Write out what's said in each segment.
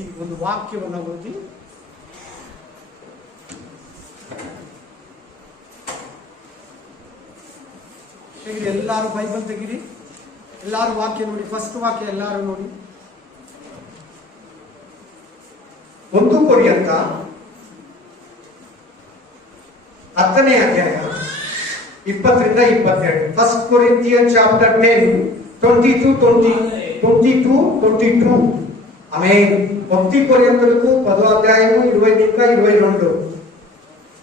ಓದಿ, ಒಂದು ವಾಕ್ಯವನ್ನು ಓದಿ. ತೆಗಿರಿ, ಎಲ್ಲಾರು ಬೈಬಲ್ ತೆಗಿರಿ, ಎಲ್ಲಾರು ವಾಕ್ಯ ನೋಡಿ. ಫಸ್ಟ್ ವಾಕ್ಯ ಎಲ್ಲಾರು ನೋಡಿ. 1 ಕೊರಿಂಥ 10ನೇ ಅಧ್ಯಾಯ 20-22. First Corinthian chapter 10 22. ఆమేన్. 1 కొరింథీయులకు 10వ అధ్యాయము 20 ఇంకా 22.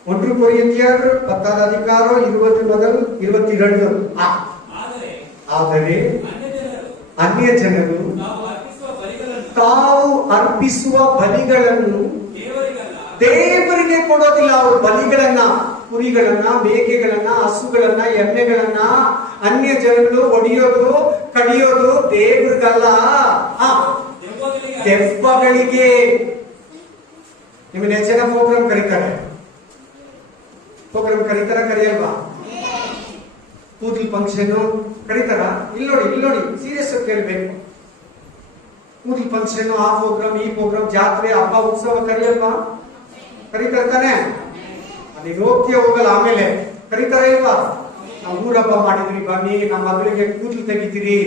1 కొరింథీయులు 10వ అధికారం 20 మొదలు 22. ಆದರೆ ಅನ್ಯ ಜನರು ತಾವು ಅರ್ಪಿಸುವ ಬಲಿಗಳನ್ನು ದೇವರಿಗೆ ಕೊಡೋದಿಲ್ಲ. ಅವರು ಬಲಿಗಳನ್ನ, ಕುರಿಗಳನ್ನ, ಮೇಕೆಗಳನ್ನ, ಹಸುಗಳನ್ನ, ಎಮ್ಮೆಗಳನ್ನ ಅನ್ಯ ಜನಗಳು ಒಡೆಯೋದು, ಕಡಿಯೋದು ದೇವರಿಗಲ್ಲ, ದೆವ್ವಗಳಿಗೆ. ನಿಮ್ಮನ್ನ ಎಷ್ಟು ಜನ ಪ್ರೋಗ್ರಾಮ್ ಕರೀತಾರೆ? ಪ್ರೋಗ್ರಾಮ್ ಕರೀತಾರ, ಕರೆಯಲ್ವಾ? ಕೂದಲ್ ಫಂಕ್ಷನ್ ಕರೀತಾರ? ಇಲ್ಲಿ ನೋಡಿ ಸೀರಿಯಸ್ ಕೇಳ್ಬೇಕು. ಕೂದಲ್ ಫಂಕ್ಷನ್, ಆ ಪ್ರೋಗ್ರಾಮ್, ಈ ಪ್ರೋಗ್ರಾಮ್, ಜಾತ್ರೆ, ಹಬ್ಬ, ಉತ್ಸವ ಕರೆಯಲ್ವಾ? ಕರೀತಾರೆ ತಾನೆ? ಅಲ್ಲಿಗೆ ಹೋಗಲ್ಲ. ಆಮೇಲೆ ಕರೀತಾರ ಇಲ್ವಾ? ನಾವು ಊರಬ್ಬ ಮಾಡಿದ್ರಿ, ಬನ್ನಿ ನಮ್ಮ ಮಗಳಿಗೆ ಕೂದಲು ತೆಗಿತೀರಿ,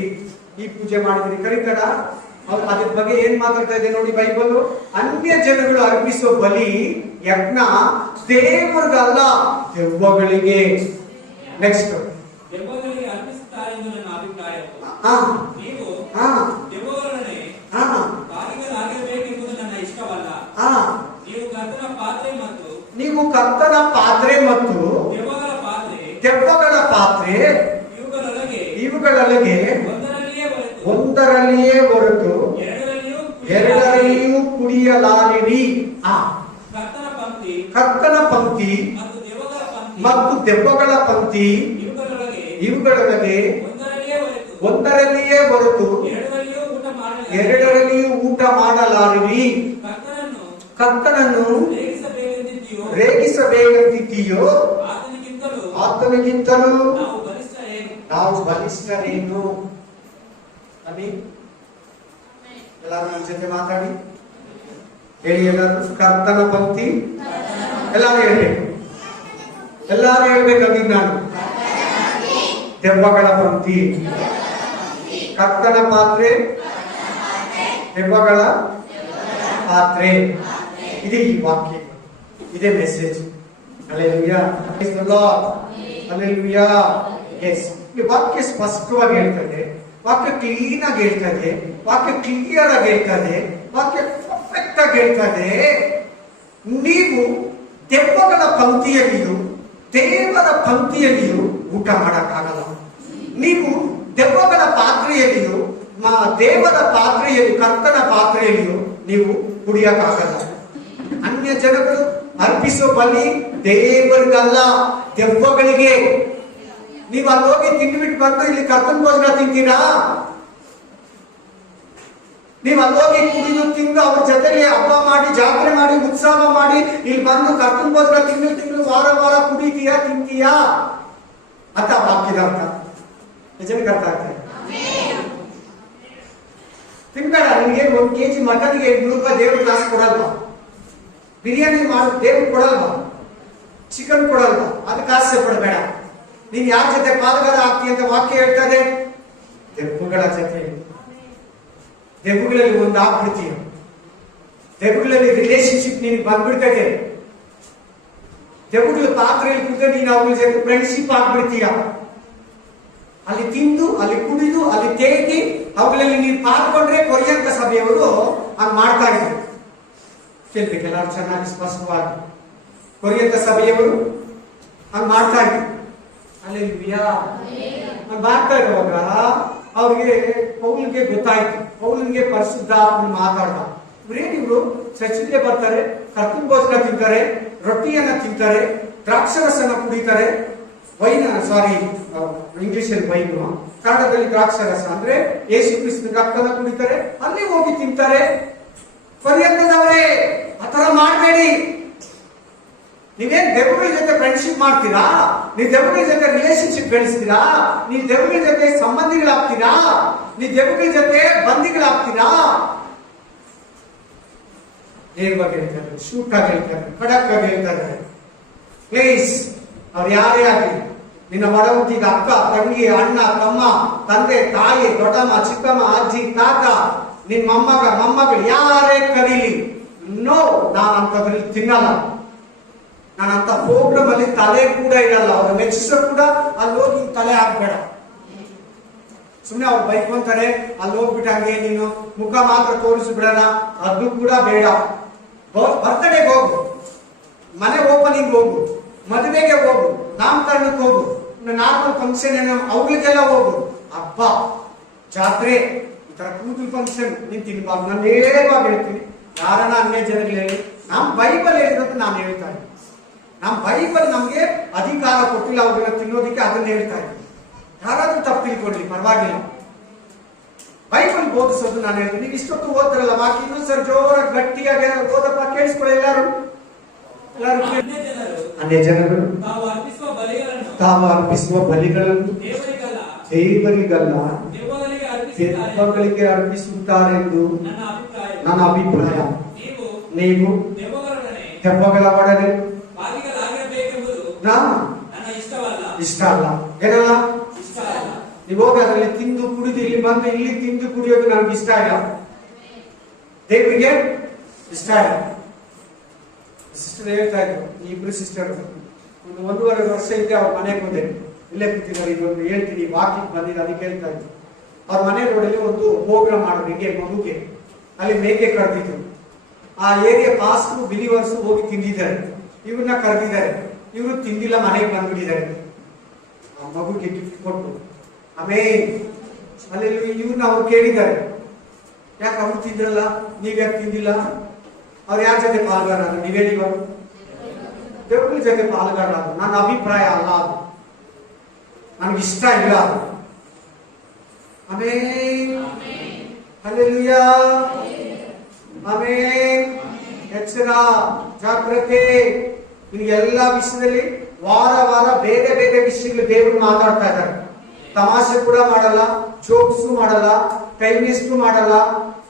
ಈ ಪೂಜೆ ಮಾಡಿದ್ರಿ, ಕರೀತಾರ? ಅದ್ರ ಬಗ್ಗೆ ಏನ್ ಮಾತಾಡ್ತಾ ಇದೆ ನೋಡಿ ಬೈಬಲ್. ಅನ್ಯ ಜನಗಳು ಅರ್ಪಿಸೋ ಬಲಿ, ಯಜ್ಞ ದೇವರಿಗಲ್ಲ, ದೆವ್ವಗಳಿಗೆ. ನೆಕ್ಸ್ಟ್, ದೆವ್ವಗಳಿಗೆ ಅರ್ಪಿಸುತ್ತಾರೆ ಎಂದು ನನ್ನ ಅಭಿಪ್ರಾಯ. ನೀವು ದೆವ್ವಗಳನ್ನೇ ಆಗಿರಬೇಕೆಂಬುದು ನನ್ನ ಇಷ್ಟವಲ್ಲ. ನೀವು ಕರ್ತನ ಪಾತ್ರೆ ಮತ್ತು ದೆವ್ವಗಳ ಪಾತ್ರೆ ಇವುಗಳೊಳಗೆ ಒಂದರಲ್ಲಿಯೇ ಹೊರತು ಎರಡರಲ್ಲಿಯೂ ಕುಡಿಯಲಾರಿರಿ. ಕರ್ತನ ಪಂಕ್ತಿ ಮತ್ತು ದೆವ್ವಗಳ ಪಂಕ್ತಿ ಇವುಗಳೊಳಗೆ ಒಂದರಲ್ಲಿಯೇ ಹೊರತು ಎರಡರಲ್ಲಿಯೂ ಊಟ ಮಾಡಲಾರಿರಿ. ಕರ್ತನನ್ನು ರೇಗಿಸಬೇಕೆಂದಿದ್ದೀಯೋ ಆತನಿಗಿಂತಲೂ ನಾವು ಬಲಿಷ್ಠರೇನು? ಎಲ್ಲರೂ ನನ್ನ ಜೊತೆ ಮಾತಾಡಿ ಹೇಳಿ. ಎಲ್ಲರೂ ಕರ್ತನ ಪಂಕ್ತಿ ಎಲ್ಲರೂ ಹೇಳ್ಬೇಕು. ಎಲ್ಲರೂ ಹೇಳ್ಬೇಕಂದಿದ್ದು ನಾನು. ದೆವ್ವಗಳ ಪಂಕ್ತಿ, ಕರ್ತನ ಪಾತ್ರೆ, ದೆವ್ವಗಳ ಪಾತ್ರೆ. ಇದೇ ಈ ವಾಕ್ಯ, ಇದೇ message. Hallelujah, praise the Lord, hallelujah. Yes, ಈ ವಾಕ್ಯ ಸ್ಪಷ್ಟವಾಗಿ ಹೇಳ್ತದೆ, ವಾಕ್ಯ ಕ್ಲೀನ್ ಆಗಿ ಹೇಳ್ತದೆ, ವಾಕ್ಯ ಕ್ಲಿಯರ್ ಆಗಿ ಹೇಳ್ತದೆ, ವಾಕ್ಯ ಪರ್ಫೆಕ್ಟ್ ಆಗಿ ಹೇಳ್ತದೆ. ನೀವು ದೆವ್ವಗಳ ಪಂಕ್ತಿಯಲ್ಲಿಯೂ ದೇವರ ಪಂಕ್ತಿಯಲ್ಲಿಯೂ ಊಟ ಮಾಡಕ್ಕಾಗಲ್ಲ. ನೀವು ದೆವ್ವಗಳ ಪಾತ್ರೆಯಲ್ಲಿಯೂ ದೇವರ ಪಾತ್ರೆಯಲ್ಲಿ, ಕರ್ತನ ಪಾತ್ರೆಯಲ್ಲಿಯೂ ನೀವು ಕುಡಿಯಕ್ಕಾಗಲ್ಲ. ಅನ್ಯ ಜನಗಳು ಅರ್ಪಿಸೋ ಬಲಿ ದೇವರಿಗಲ್ಲ, ದೆವ್ವಗಳಿಗೆ. ನೀವು ಅಲ್ಲಿ ಹೋಗಿ ತಿಂದ್ಬಿಟ್ಟು ಬಂದು ಇಲ್ಲಿ ಕರ್ತನ ಭೋಜನ ತಿಂತೀರಾ? ನೀವು ಅಲ್ಲೋಗಿ ಕುಡಿದು ತಿಂದು ಅವ್ರ ಜೊತೆಲಿ ಹಬ್ಬ ಮಾಡಿ, ಜಾತ್ರೆ ಮಾಡಿ, ಉತ್ಸವ ಮಾಡಿ, ಇಲ್ಲಿ ಬಂದು ಕರ್ತನ ಭೋಜನ ತಿಂಗಳು ವಾರ ಕುಡಿತೀಯಾ, ತಿಂತೀಯಾ ಅಂತ ವಾಕ್ಯದ ಅರ್ಥ. ನಿಜಕ್ಕೆ ಅರ್ಥ ಆಗ್ತದೆ? ತಿನ್ಬೇಡ. ನಿನ್ಗೆ 1 kg ಮಟನ್ಗೆ 100 ರೂಪಾಯಿ ದೇವ್ರ ಕಾಸು ಕೊಡಲ್ವಾ? ಬಿರಿಯಾನಿ ಮಾಡಿ ದೇವ್ರು ಕೊಡಲ್ವಾ? ಚಿಕನ್ ಕೊಡಲ್ವಾ? ಅದಕ್ಕೆ ಆಸೆ ಪಡಬೇಡ. ನೀನ್ ಯಾರ ಜೊತೆ ಪಾಲುಗಾರ ಆಗ್ತೀಯ ಅಂತ ವಾಕ್ಯ ಹೇಳ್ತದೆ? ದೆವ್ವಗಳ ಜೊತೆ. ದೆವ್ವಗಳಲ್ಲಿ ಒಂದು ಆಗ್ಬಿಡ್ತೀಯ. ದೆವ್ವಗಳಲ್ಲಿ ರಿಲೇಶನ್ಶಿಪ್ ನೀನು ಬಂದ್ಬಿಡ್ತದೆ. ದೆವ್ವಗಳ ಪಾತ್ರೆಯಲ್ಲಿ ಕೂತ ನೀನು ಅವ್ರ ಜೊತೆ ಫ್ರೆಂಡ್ಶಿಪ್ ಆಗ್ಬಿಡ್ತೀಯ. ಅಲ್ಲಿ ತಿಂದು, ಅಲ್ಲಿ ಕುಡಿದು, ಅಲ್ಲಿ ತೇಗಿ ಅವುಗಳಲ್ಲಿ ನೀನು ಪಾಲ್ಗೊಂಡ್ರೆ ಕೊರಿಯಂತ ಸಭೆಯವರು ಹಂಗ್ ಮಾಡ್ತಾ ಇದ್ರು. ಕೇಳ್ಬೇಕು ಎಲ್ಲರೂ ಚೆನ್ನಾಗಿ ಸ್ಪಷ್ಟವಾಗಿ. ಕೊರಿಯಂತ ಸಭೆಯವರು ಹಂಗ್ ಮಾಡ್ತಾ ಇದ್ರು. ಅಲ್ಲಿ ಮಾಡ್ತಾ ಇರುವಾಗ ಅವ್ರಿಗೆ ಪೌಲನಿಗೆ ಗೊತ್ತಾಯ್ತು. ಪೌಲನಿಗೆ ಪರಿಶುದ್ಧ ಮಾತಾಡ್ದ. ಇವ್ರು ಚರ್ಚಿಗೆ ಬರ್ತಾರೆ, ಕರ್ತನ ಭೋಜನ ತಿಂತಾರೆ, ರೊಟ್ಟಿಯನ್ನ ತಿಂತಾರೆ, ದ್ರಾಕ್ಷರಸನ ಕುಡಿತಾರೆ, ವೈನ್, ಸಾರಿ ಇಂಗ್ಲಿಷ್ ಅಲ್ಲಿ ವೈನ್, ಕನ್ನಡದಲ್ಲಿ ದ್ರಾಕ್ಷರಸ ಅಂದ್ರೆ ಯೇಸು ಕ್ರಿಸ್ತನ ರಕ್ತನ ಕುಡಿತಾರೆ, ಅಲ್ಲಿ ಹೋಗಿ ತಿಂತಾರೆ. ಪರ್ಯಂತದವರೇ ಆತರ ಮಾಡಬೇಡಿ. ನೀವೇನ್ ದೆವ್ವಗಳ ಜೊತೆ ಫ್ರೆಂಡ್ಶಿಪ್ ಮಾಡ್ತೀರಾ? ನೀವು ದೆವ್ವಗಳ ಜೊತೆ ರಿಲೇಶನ್ಶಿಪ್ ಬೆಳೆಸ್ತೀರಾ? ನೀವು ದೆವ್ವಗಳ ಜೊತೆ ಸಂಬಂಧಿಗಳಾಗ್ತೀರಾ? ನೀವು ದೆವ್ವಗಳ ಜೊತೆ ಬಂಧಿಗಳಾಗ್ತೀರಾ? ನೇರವಾಗಿ ಹೇಳ್ತಾರೆ, ಶೂಟ್ ಆಗಿ ಹೇಳ್ತಾರೆ, ಖಡಕ್ ಆಗಿ ಹೇಳ್ತಾರೆ. ಪ್ಲೀಸ್, ಅವ್ರು ಯಾರೇ ಆಗಲಿ, ನಿನ್ನ ಒಡಹುಟ್ಟಿದ ಅಕ್ಕ, ತಂಗಿ, ಅಣ್ಣ, ತಮ್ಮ, ತಂದೆ, ತಾಯಿ, ದೊಡ್ಡಮ್ಮ, ಚಿಕ್ಕಮ್ಮ, ಅಜ್ಜಿ, ತಾತ, ನಿನ್ ಮೊಮ್ಮಗಳು ಯಾರೇ ಕರೀಲಿ, ನೋ, ನಾನು ಅಂತದ್ರಲ್ಲಿ ತಿನ್ನಲ್ಲ. ನಾನಂತ ಪ್ರೋಗ್ರಾಮ್ ಅಲ್ಲಿ ತಲೆ ಕೂಡ ಇಡಲ್ಲ. ಅವ್ರ ಮೆಚ್ಚಿಸ ಕೂಡ ಅಲ್ಲಿ ಹೋಗಿ ತಲೆ ಹಾಕ್ಬೇಡ. ಸುಮ್ಮನೆ ಅವ್ರು ಬೈಕೊಂತಾರೆ, ಅಲ್ಲಿ ಹೋಗ್ಬಿಟ್ಟು ಹಂಗೆ ನೀನು ಮುಖ ಮಾತ್ರ ತೋರಿಸ್ಬಿಡೋಣ, ಅದು ಕೂಡ ಬೇಡ. ಬರ್ತಡೆಗೆ ಹೋಗು, ಮನೆ ಓಪನಿಂಗ್ ಹೋಗು, ಮದುವೆಗೆ ಹೋಗು, ನಾಮಕರಣಕ್ಕೆ ಹೋಗು, ನಾರ್ಮಲ್ ಫಂಕ್ಷನ್ ಏನೋ ಅವ್ರಿಗೆಲ್ಲ ಹೋಗು. ಹಬ್ಬ, ಜಾತ್ರೆ, ಈ ತರ ಕೂದಲು ಫಂಕ್ಷನ್ ನೀನ್ ತಿನ್ಬಾರ್ದು. ನಾನು ನೇರವಾಗಿ ಹೇಳ್ತೀನಿ, ಯಾರನ್ನ ಅನ್ಯ ಜನಗಳು ಹೇಳಿ, ನಮ್ ಬೈಬಲ್ ಹೇಳಿರೋದು ನಾನು ಹೇಳ್ತಾ ಇದ್ದೀನಿ. ನಮ್ ಬೈಬಲ್ ನಮ್ಗೆ ಅಧಿಕಾರ ಕೊಟ್ಟಿಲ್ಲ ಅವ್ರನ್ನ ತಿನ್ನೋದಿಕ್ಕೆ, ಅದನ್ನ ಹೇಳ್ತಾ ಇದ್ದೀನಿ. ಯಾರಾದ್ರೂ ತಪ್ಪು ತಿಳ್ಕೊಡ್ಲಿ, ಪರವಾಗಿಲ್ಲ. ಬೈಬಲ್ ಬೋಧಿಸೋದು ನಾನು ಹೇಳ್ತೀನಿ. ನೀವು ಇಷ್ಟೊತ್ತು ಓದ್ತಾರಲ್ಲ ವಾಕ್ಯ, ಇನ್ನೊಂದ್ಸರಿ ಜೋರಾಗಿ ಗಟ್ಟಿಯಾಗಿ ಓದಪ್ಪ, ಕೇಳಿಸ್ಕೊಳ್ಳಿ ಎಲ್ಲಾರು. ಅನ್ಯ ಜನರು ತಾವು ಅರ್ಪಿಸುವ ಬಲಿಗಳನ್ನು ದೇವರಿಗಲ್ಲ ದೆವ್ವಗಳಿಗೆ ಅರ್ಪಿಸುತ್ತಾರೆಂದು ನನ್ನ ಅಭಿಪ್ರಾಯ. ನೀವು ದೆವ್ವಗಳ ಒಡನೆ ಇಷ್ಟ ಅಲ್ಲ. ಏನಲ್ಲ ನೀವು ಹೋಗಿ ಅದರಲ್ಲಿ ತಿಂದು ಕುಡಿದು ಇಲ್ಲಿ ಬಂದು ಇಲ್ಲಿ ತಿಂದು ಕುಡಿಯೋದು ನನ್ಗೆ ಇಷ್ಟ ಇಲ್ಲ, ದೇವರಿಗೆ ಇಷ್ಟ ಇಲ್ಲ. ಸಿಸ್ಟರ್ ಹೇಳ್ತಾ ಇದ್ರು, ಈ ಇಬ್ರು ಸಿಸ್ಟರ್ ಒಂದು 1.5 ವರ್ಷ ಇದ್ದೆ ಅವ್ರ ಮನೆಗೆ ಹೋದೆ. ಇಲ್ಲೇ ಕೂತಿದ್ದಾರೆ, ಇದೊಂದು ಹೇಳ್ತೀನಿ, ವಾಕಿಂಗ್ ಬಂದಿದ್ದು, ಅದಕ್ಕೆ ಹೇಳ್ತಾ ಇದ್ರು. ಅವ್ರ ಮನೆ ರೋಡಲ್ಲಿ ಒಂದು ಪ್ರೋಗ್ರಾಮ್ ಮಾಡೋದು ಹಿಂಗೆ ಮಗುಗೆ, ಅಲ್ಲಿ ಮೇಕೆ ಕರೆದಿದ್ರು. ಆ ಏರಿಯಾ ಪಾಸ್ಟು ಬಿಲಿವರ್ಸ್ ಹೋಗಿ ತಿಂದಿದ್ದಾರೆ, ಇವ್ರನ್ನ ಕರೆದಿದ್ದಾರೆ. ಇವರು ತಿಂದಿಲ್ಲ, ಮನೆಗೆ ಬಂದ್ಬಿಟ್ಟಿದ್ದಾರೆ. ಆ ಮಗುಗೆ ಗಿಫ್ಟ್ ಕೊಟ್ಟು ಆಮೇಲೆ ಅಲ್ಲಿ ಇವ್ರನ್ನ ಅವ್ರು ಕೇಳಿದ್ದಾರೆ, ಯಾಕೆ ಅವ್ರು ತಿಂದ್ರಲ್ಲ, ನೀವ್ಯಾಕೆ ತಿಂದಿಲ್ಲ? ಅವ್ರು ಯಾರ ಜೊತೆ ಪಾಲ್ಗಾರ? ನೀವೇಳಿ, ಇವಾಗ ದೇವ್ರ ಜೊತೆ ಪಾಲ್ಗಾರ. ಅದು ನನ್ನ ಅಭಿಪ್ರಾಯ ಅಲ್ಲ, ಅದು ನನಗಿಷ್ಟ ಇಲ್ಲ. ಅದು ಆಮೇನ್, ಹಲ್ಲೆಲೂಯಾ, ಆಮೇನ್. ಎಚ್ಚರ, ಜಾಗ್ರತೆ. ಎಲ್ಲ ವಿಷಯದಲ್ಲಿ ವಾರ ಬೇರೆ ಬೇರೆ ವಿಷಯಗಳು ದೇವರು ಮಾತಾಡ್ತಾ ಇದ್ದಾರೆ. ತಮಾಷೆ ಕೂಡ ಮಾಡಲ್ಲ, ಜೋಕ್ಸ್ ಮಾಡಲ್ಲ, ಟೈಮ್ ವೇಸ್ಟ್ ಮಾಡಲ್ಲ.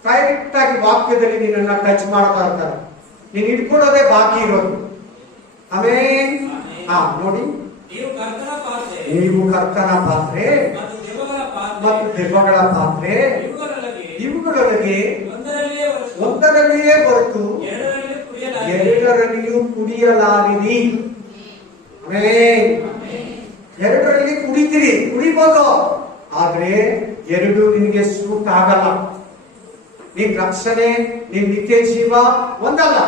ಡೈರೆಕ್ಟ್ ಆಗಿ ವಾಕ್ಯದಲ್ಲಿ ನಿನ್ನನ್ನ ಟಚ್ ಮಾಡ್ತಾ ಇರ್ತಾರೆ. ನೀನ್ ಇಟ್ಕೊಳ್ಳೋದೇ ಬಾಕಿ ಇರೋದು. ಆಮೇನ್. ನೋಡಿ, ನೀವು ಕರ್ತನ ಪಾತ್ರೆ ಮತ್ತು ದೆವ್ವಗಳ ಪಾತ್ರೆ, ಇವುಗಳೊಳಗೆ ಒಂದರಲ್ಲಿಯೇ ಹೊರತು ಎರಡರಲ್ಲಿಯೂ ಕುಡಿಯಲಾರಿರಿ. ಆಮೇನ್. ಎರಡರಲ್ಲಿ ಕುಡಿತೀರಿ, ಕುಡಿಬೋದು, ಆದ್ರೆ ಎರಡು ನಿನಗೆ ಸೂಟ್ ಆಗಲ್ಲ. ನಿನ್ ರಕ್ಷಣೆ, ನಿನ್ ನಿತ್ಯ ಜೀವ ಒಂದಲ್ಲ.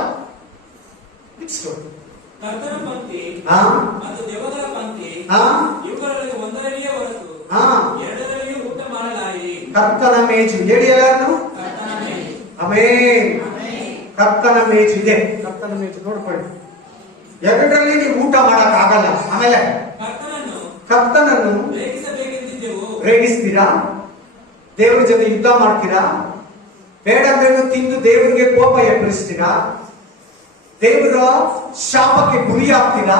ಕರ್ತನ ಮೇಜು ಹೇಳಿ ಎಲ್ಲಾರು. ಆಮೇನ್. ಕರ್ತನ ಮೇಜು ಇದೆ, ಕರ್ತನ ಮೇಜು ನೋಡ್ಕೊಳ್ಳಿ. ಎರಡರಲ್ಲಿ ನೀವು ಊಟ ಮಾಡಕ್ ಆಗಲ್ಲ. ಆಮೇಲೆ ಕರ್ತನನ್ನು ರೇಗಿಸ್ತೀರಾ, ದೇವ್ರ ಜೊತೆ ಯುದ್ಧ ಮಾಡ್ತೀರಾ, ಬೇಡ ಬೇಡ ತಿಂದು ದೇವರಿಗೆ ಕೋಪ ಎಬ್ಬರಿಸ್ತೀರಾ, ದೇವರ ಶಾಪಕ್ಕೆ ಗುರಿ ಆಗ್ತೀರಾ,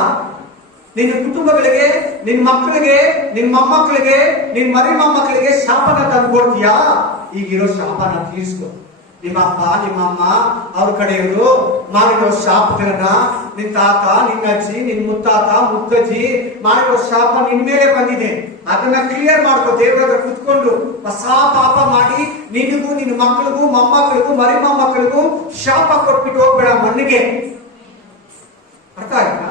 ನಿನ್ನ ಕುಟುಂಬಗಳಿಗೆ, ನಿನ್ ಮಕ್ಕಳಿಗೆ, ನಿನ್ ಮೊಮ್ಮಕ್ಕಳಿಗೆ, ನಿನ್ ಮರಿ ಮೊಮ್ಮಕ್ಕಳಿಗೆ ಶಾಪನ ತಂದ್ಕೊಡ್ತೀಯಾ? ಈಗಿರೋ ಶಾಪನ ತೀರಿಸ್ಕೊ. ನಿಮ್ಮ ಅಪ್ಪ, ನಿಮ್ಮ ಅಮ್ಮ, ಅವ್ರ ಕಡೆಯವರು ಮಾಡಿರೋ ಶಾಪಗಳನ್ನ ನಿನ್ ತಾತ, ನಿನ್ನ ಅಜ್ಜಿ, ನಿನ್ ಮುತ್ತಾತ, ಮುತ್ತಜ್ಜಿ ಮಾಡಿರೋ ಶಾಪ ನಿನ್ ಮೇಲೆ ಬಂದಿದೆ. ಅದನ್ನ ಕ್ಲಿಯರ್ ಮಾಡ್ಕೋ. ದೇವರ ಹತ್ರ ಕುತ್ಕೊಂಡು ಹೊಸ ಪಾಪ ಮಾಡಿ ನಿನಗೂ, ನಿನ್ನ ಮಕ್ಕಳಿಗೂ, ಮೊಮ್ಮಕ್ಕಳಿಗೂ, ಮರಿ ಮೊಮ್ಮಕ್ಕಳಿಗೂ ಶಾಪ ಕೊಟ್ಬಿಟ್ಟು ಹೋಗ್ಬೇಡ ಮಣ್ಣಿಗೆ. ಅರ್ಥ ಆಯ್ತಾ?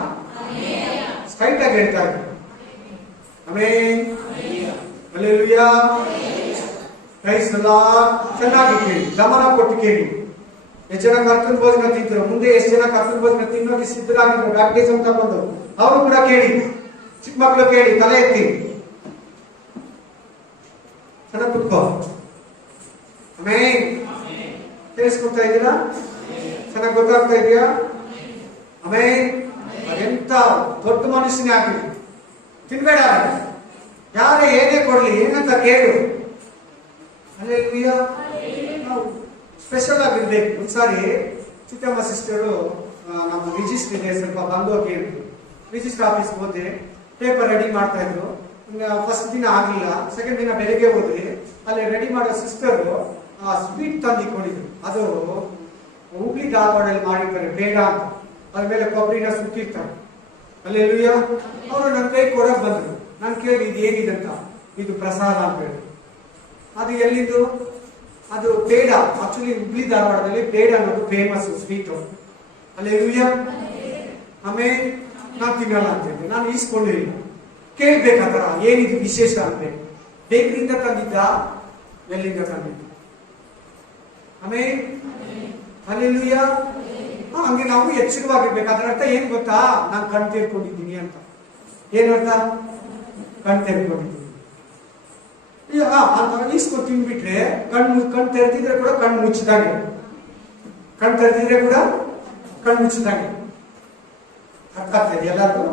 ಸ್ಟ್ರೈಟ್ ಆಗಿ ಹೇಳ್ತಾ ಇದ್ದೀನಿ. ಆಮೇನ್, ಹಲ್ಲೆಲೂಯಾ, ಪ್ರೈಸ್ ದಿ ಲಾರ್ಡ್. ಚೆನ್ನಾಗಿ ಕೇಳಿ, ಗಮನ ಕೊಟ್ಟು ಕೇಳಿ. ಎಷ್ಟು ಜನ ಕರ್ತನ ಭೋಜನ ತಿಂತರು, ಮುಂದೆ ಎಷ್ಟು ಜನ ಕರ್ತನ ಭೋಜನ ತಿನ್ನೋಕೆ ಸಿದ್ಧರಾಗಿದ್ರು, ಬ್ಯಾಪ್ಟಿಸಂ ತಗೊಂಡು, ಅವರು ಕೂಡ ಕೇಳಿ. ಚಿಕ್ಕ ಮಕ್ಕಳು ಕೇಳಿ, ತಲೆ ಎತ್ತಿ ಚೆನ್ನಾಗಿ ಕುತ್ಕೋ. ಆಮೇನ್. ಕೇಳಿಸ್ಕೊಳ್ತಾ ಇದ್ದೀರಾ? ಚೆನ್ನಾಗಿ ಗೊತ್ತಾಗ್ತಾ ಇದೆಯಾ? ಆಮೇನ್. ಅದೆಂತ ದೊಡ್ಡ ಮನುಷ್ಯನೇ ಆಗ್ಲಿ, ತಿನ್ಬೇಡ. ಯಾರೇ ಏನೇ ಕೊಡ್ಲಿ, ಏನಂತ ಕೇಳು. ಹಲ್ಲೆಲೂಯಾ. ಸ್ಪೆಷಲ್ ಆಗಿರ್ಬೇಕು. ಒಂದ್ಸಾರಿ ಚಿಕ್ಕಮ್ಮ ಸಿಸ್ಟರು ನಮ್ಮ ರಿಜಿಸ್ಟರ್ ಇದೆ, ಸ್ವಲ್ಪ ಬಂದೋಗಿ ಹೇಳಿದ್ರು. ರಿಜಿಸ್ಟರ್ ಆಫೀಸ್ ಹೋದೆ, ಪೇಪರ್ ರೆಡಿ ಮಾಡ್ತಾ ಇದ್ರು. ಫಸ್ಟ್ ದಿನ ಆಗ್ಲಿಲ್ಲ, ಸೆಕೆಂಡ್ ದಿನ ಬೆಳಿಗ್ಗೆ ಹೋದ್ರಿ. ಅಲ್ಲಿ ರೆಡಿ ಮಾಡೋ ಸಿಸ್ಟರ್ ಸ್ವೀಟ್ ತಂದು ಕೊಡಿದ್ರು. ಅದು ಹುಬ್ಳಿ ಹುಬ್ಳಿ ಧಾರವಾಡಲ್ಲಿ ಮಾಡಿರ್ತಾರೆ ಬೇಡ ಅಂತ, ಅದ್ರ ಮೇಲೆ ಕೊಬ್ಬರಿನ ಸುತ್ತಿರ್ತಾರೆ. ಅಲ್ಲೆಲ್ಲೂಯ್ಯ. ಅವರು ನನ್ನ ಕೈ ಕೊಡಕ್ ಬಂದ್ರು. ನಾನು ಕೇಳಿ ಇದು ಏನಿದೆ ಅಂತ. ಇದು ಪ್ರಸಾದ ಅಂತ ಹೇಳಿ. ಅದು ಎಲ್ಲಿಂದು? ಅದು ಪೇಡ. ಆಕ್ಚುಲಿ ಹುಬ್ಳಿ ಧಾರವಾಡದಲ್ಲಿ ಪೇಡ ಅನ್ನೋದು ಫೇಮಸ್ ಸ್ವೀಟ್. ಅಲ್ಲೆಲ್ಲೂಯ್ಯ. ಆಮೇಲೆ ನಾನು ತಿನ್ನಲ್ಲ ಅಂತ ಹೇಳಿ ನಾನು ಈಸ್ಕೊಂಡಿರಲಿಲ್ಲ. ಕೇಳ್ಬೇಕಾದ್ರ ಏನಿದು ವಿಶೇಷ ಅಂದ್ರೆ, ಬೇಕರಿಯಿಂದ ತಂದಿದ್ದ, ಎಲ್ಲಿಂದ ತಂದಿದ್ದ? ಆಮೇಲೆ ಅಲ್ಲೆಲ್ಲೂಯ್ಯ. ಹಂಗೆ ನಾವು ಎಚ್ಚರವಾಗಿರ್ಬೇಕು. ಅದರ ಅರ್ಥ ಏನ್ ಗೊತ್ತಾ? ನಾನು ಕಣ್ ತೆರ್ಕೊಂಡಿದ್ದೀನಿ ಅಂತ. ಏನರ್ಥ? ಕಣ್ ತೆರ್ಕೊಂಡಿದ್ದೀನಿ. ಈಸ್ಕೊಂಡು ತಿನ್ಬಿಟ್ರೆ ಕಣ್ ತೆರೆದಿದ್ರೆ ಕೂಡ ಕಣ್ ಮುಚ್ಚಿದಾಗೆ, ಕಣ್ ತೆರೆದಿದ್ರೆ ಕೂಡ ಕಣ್ ಮುಚ್ಚಿದಾಗೆ. ಅರ್ಥ ಆಗ್ತದೆ ಎಲ್ಲರಿಗೂ?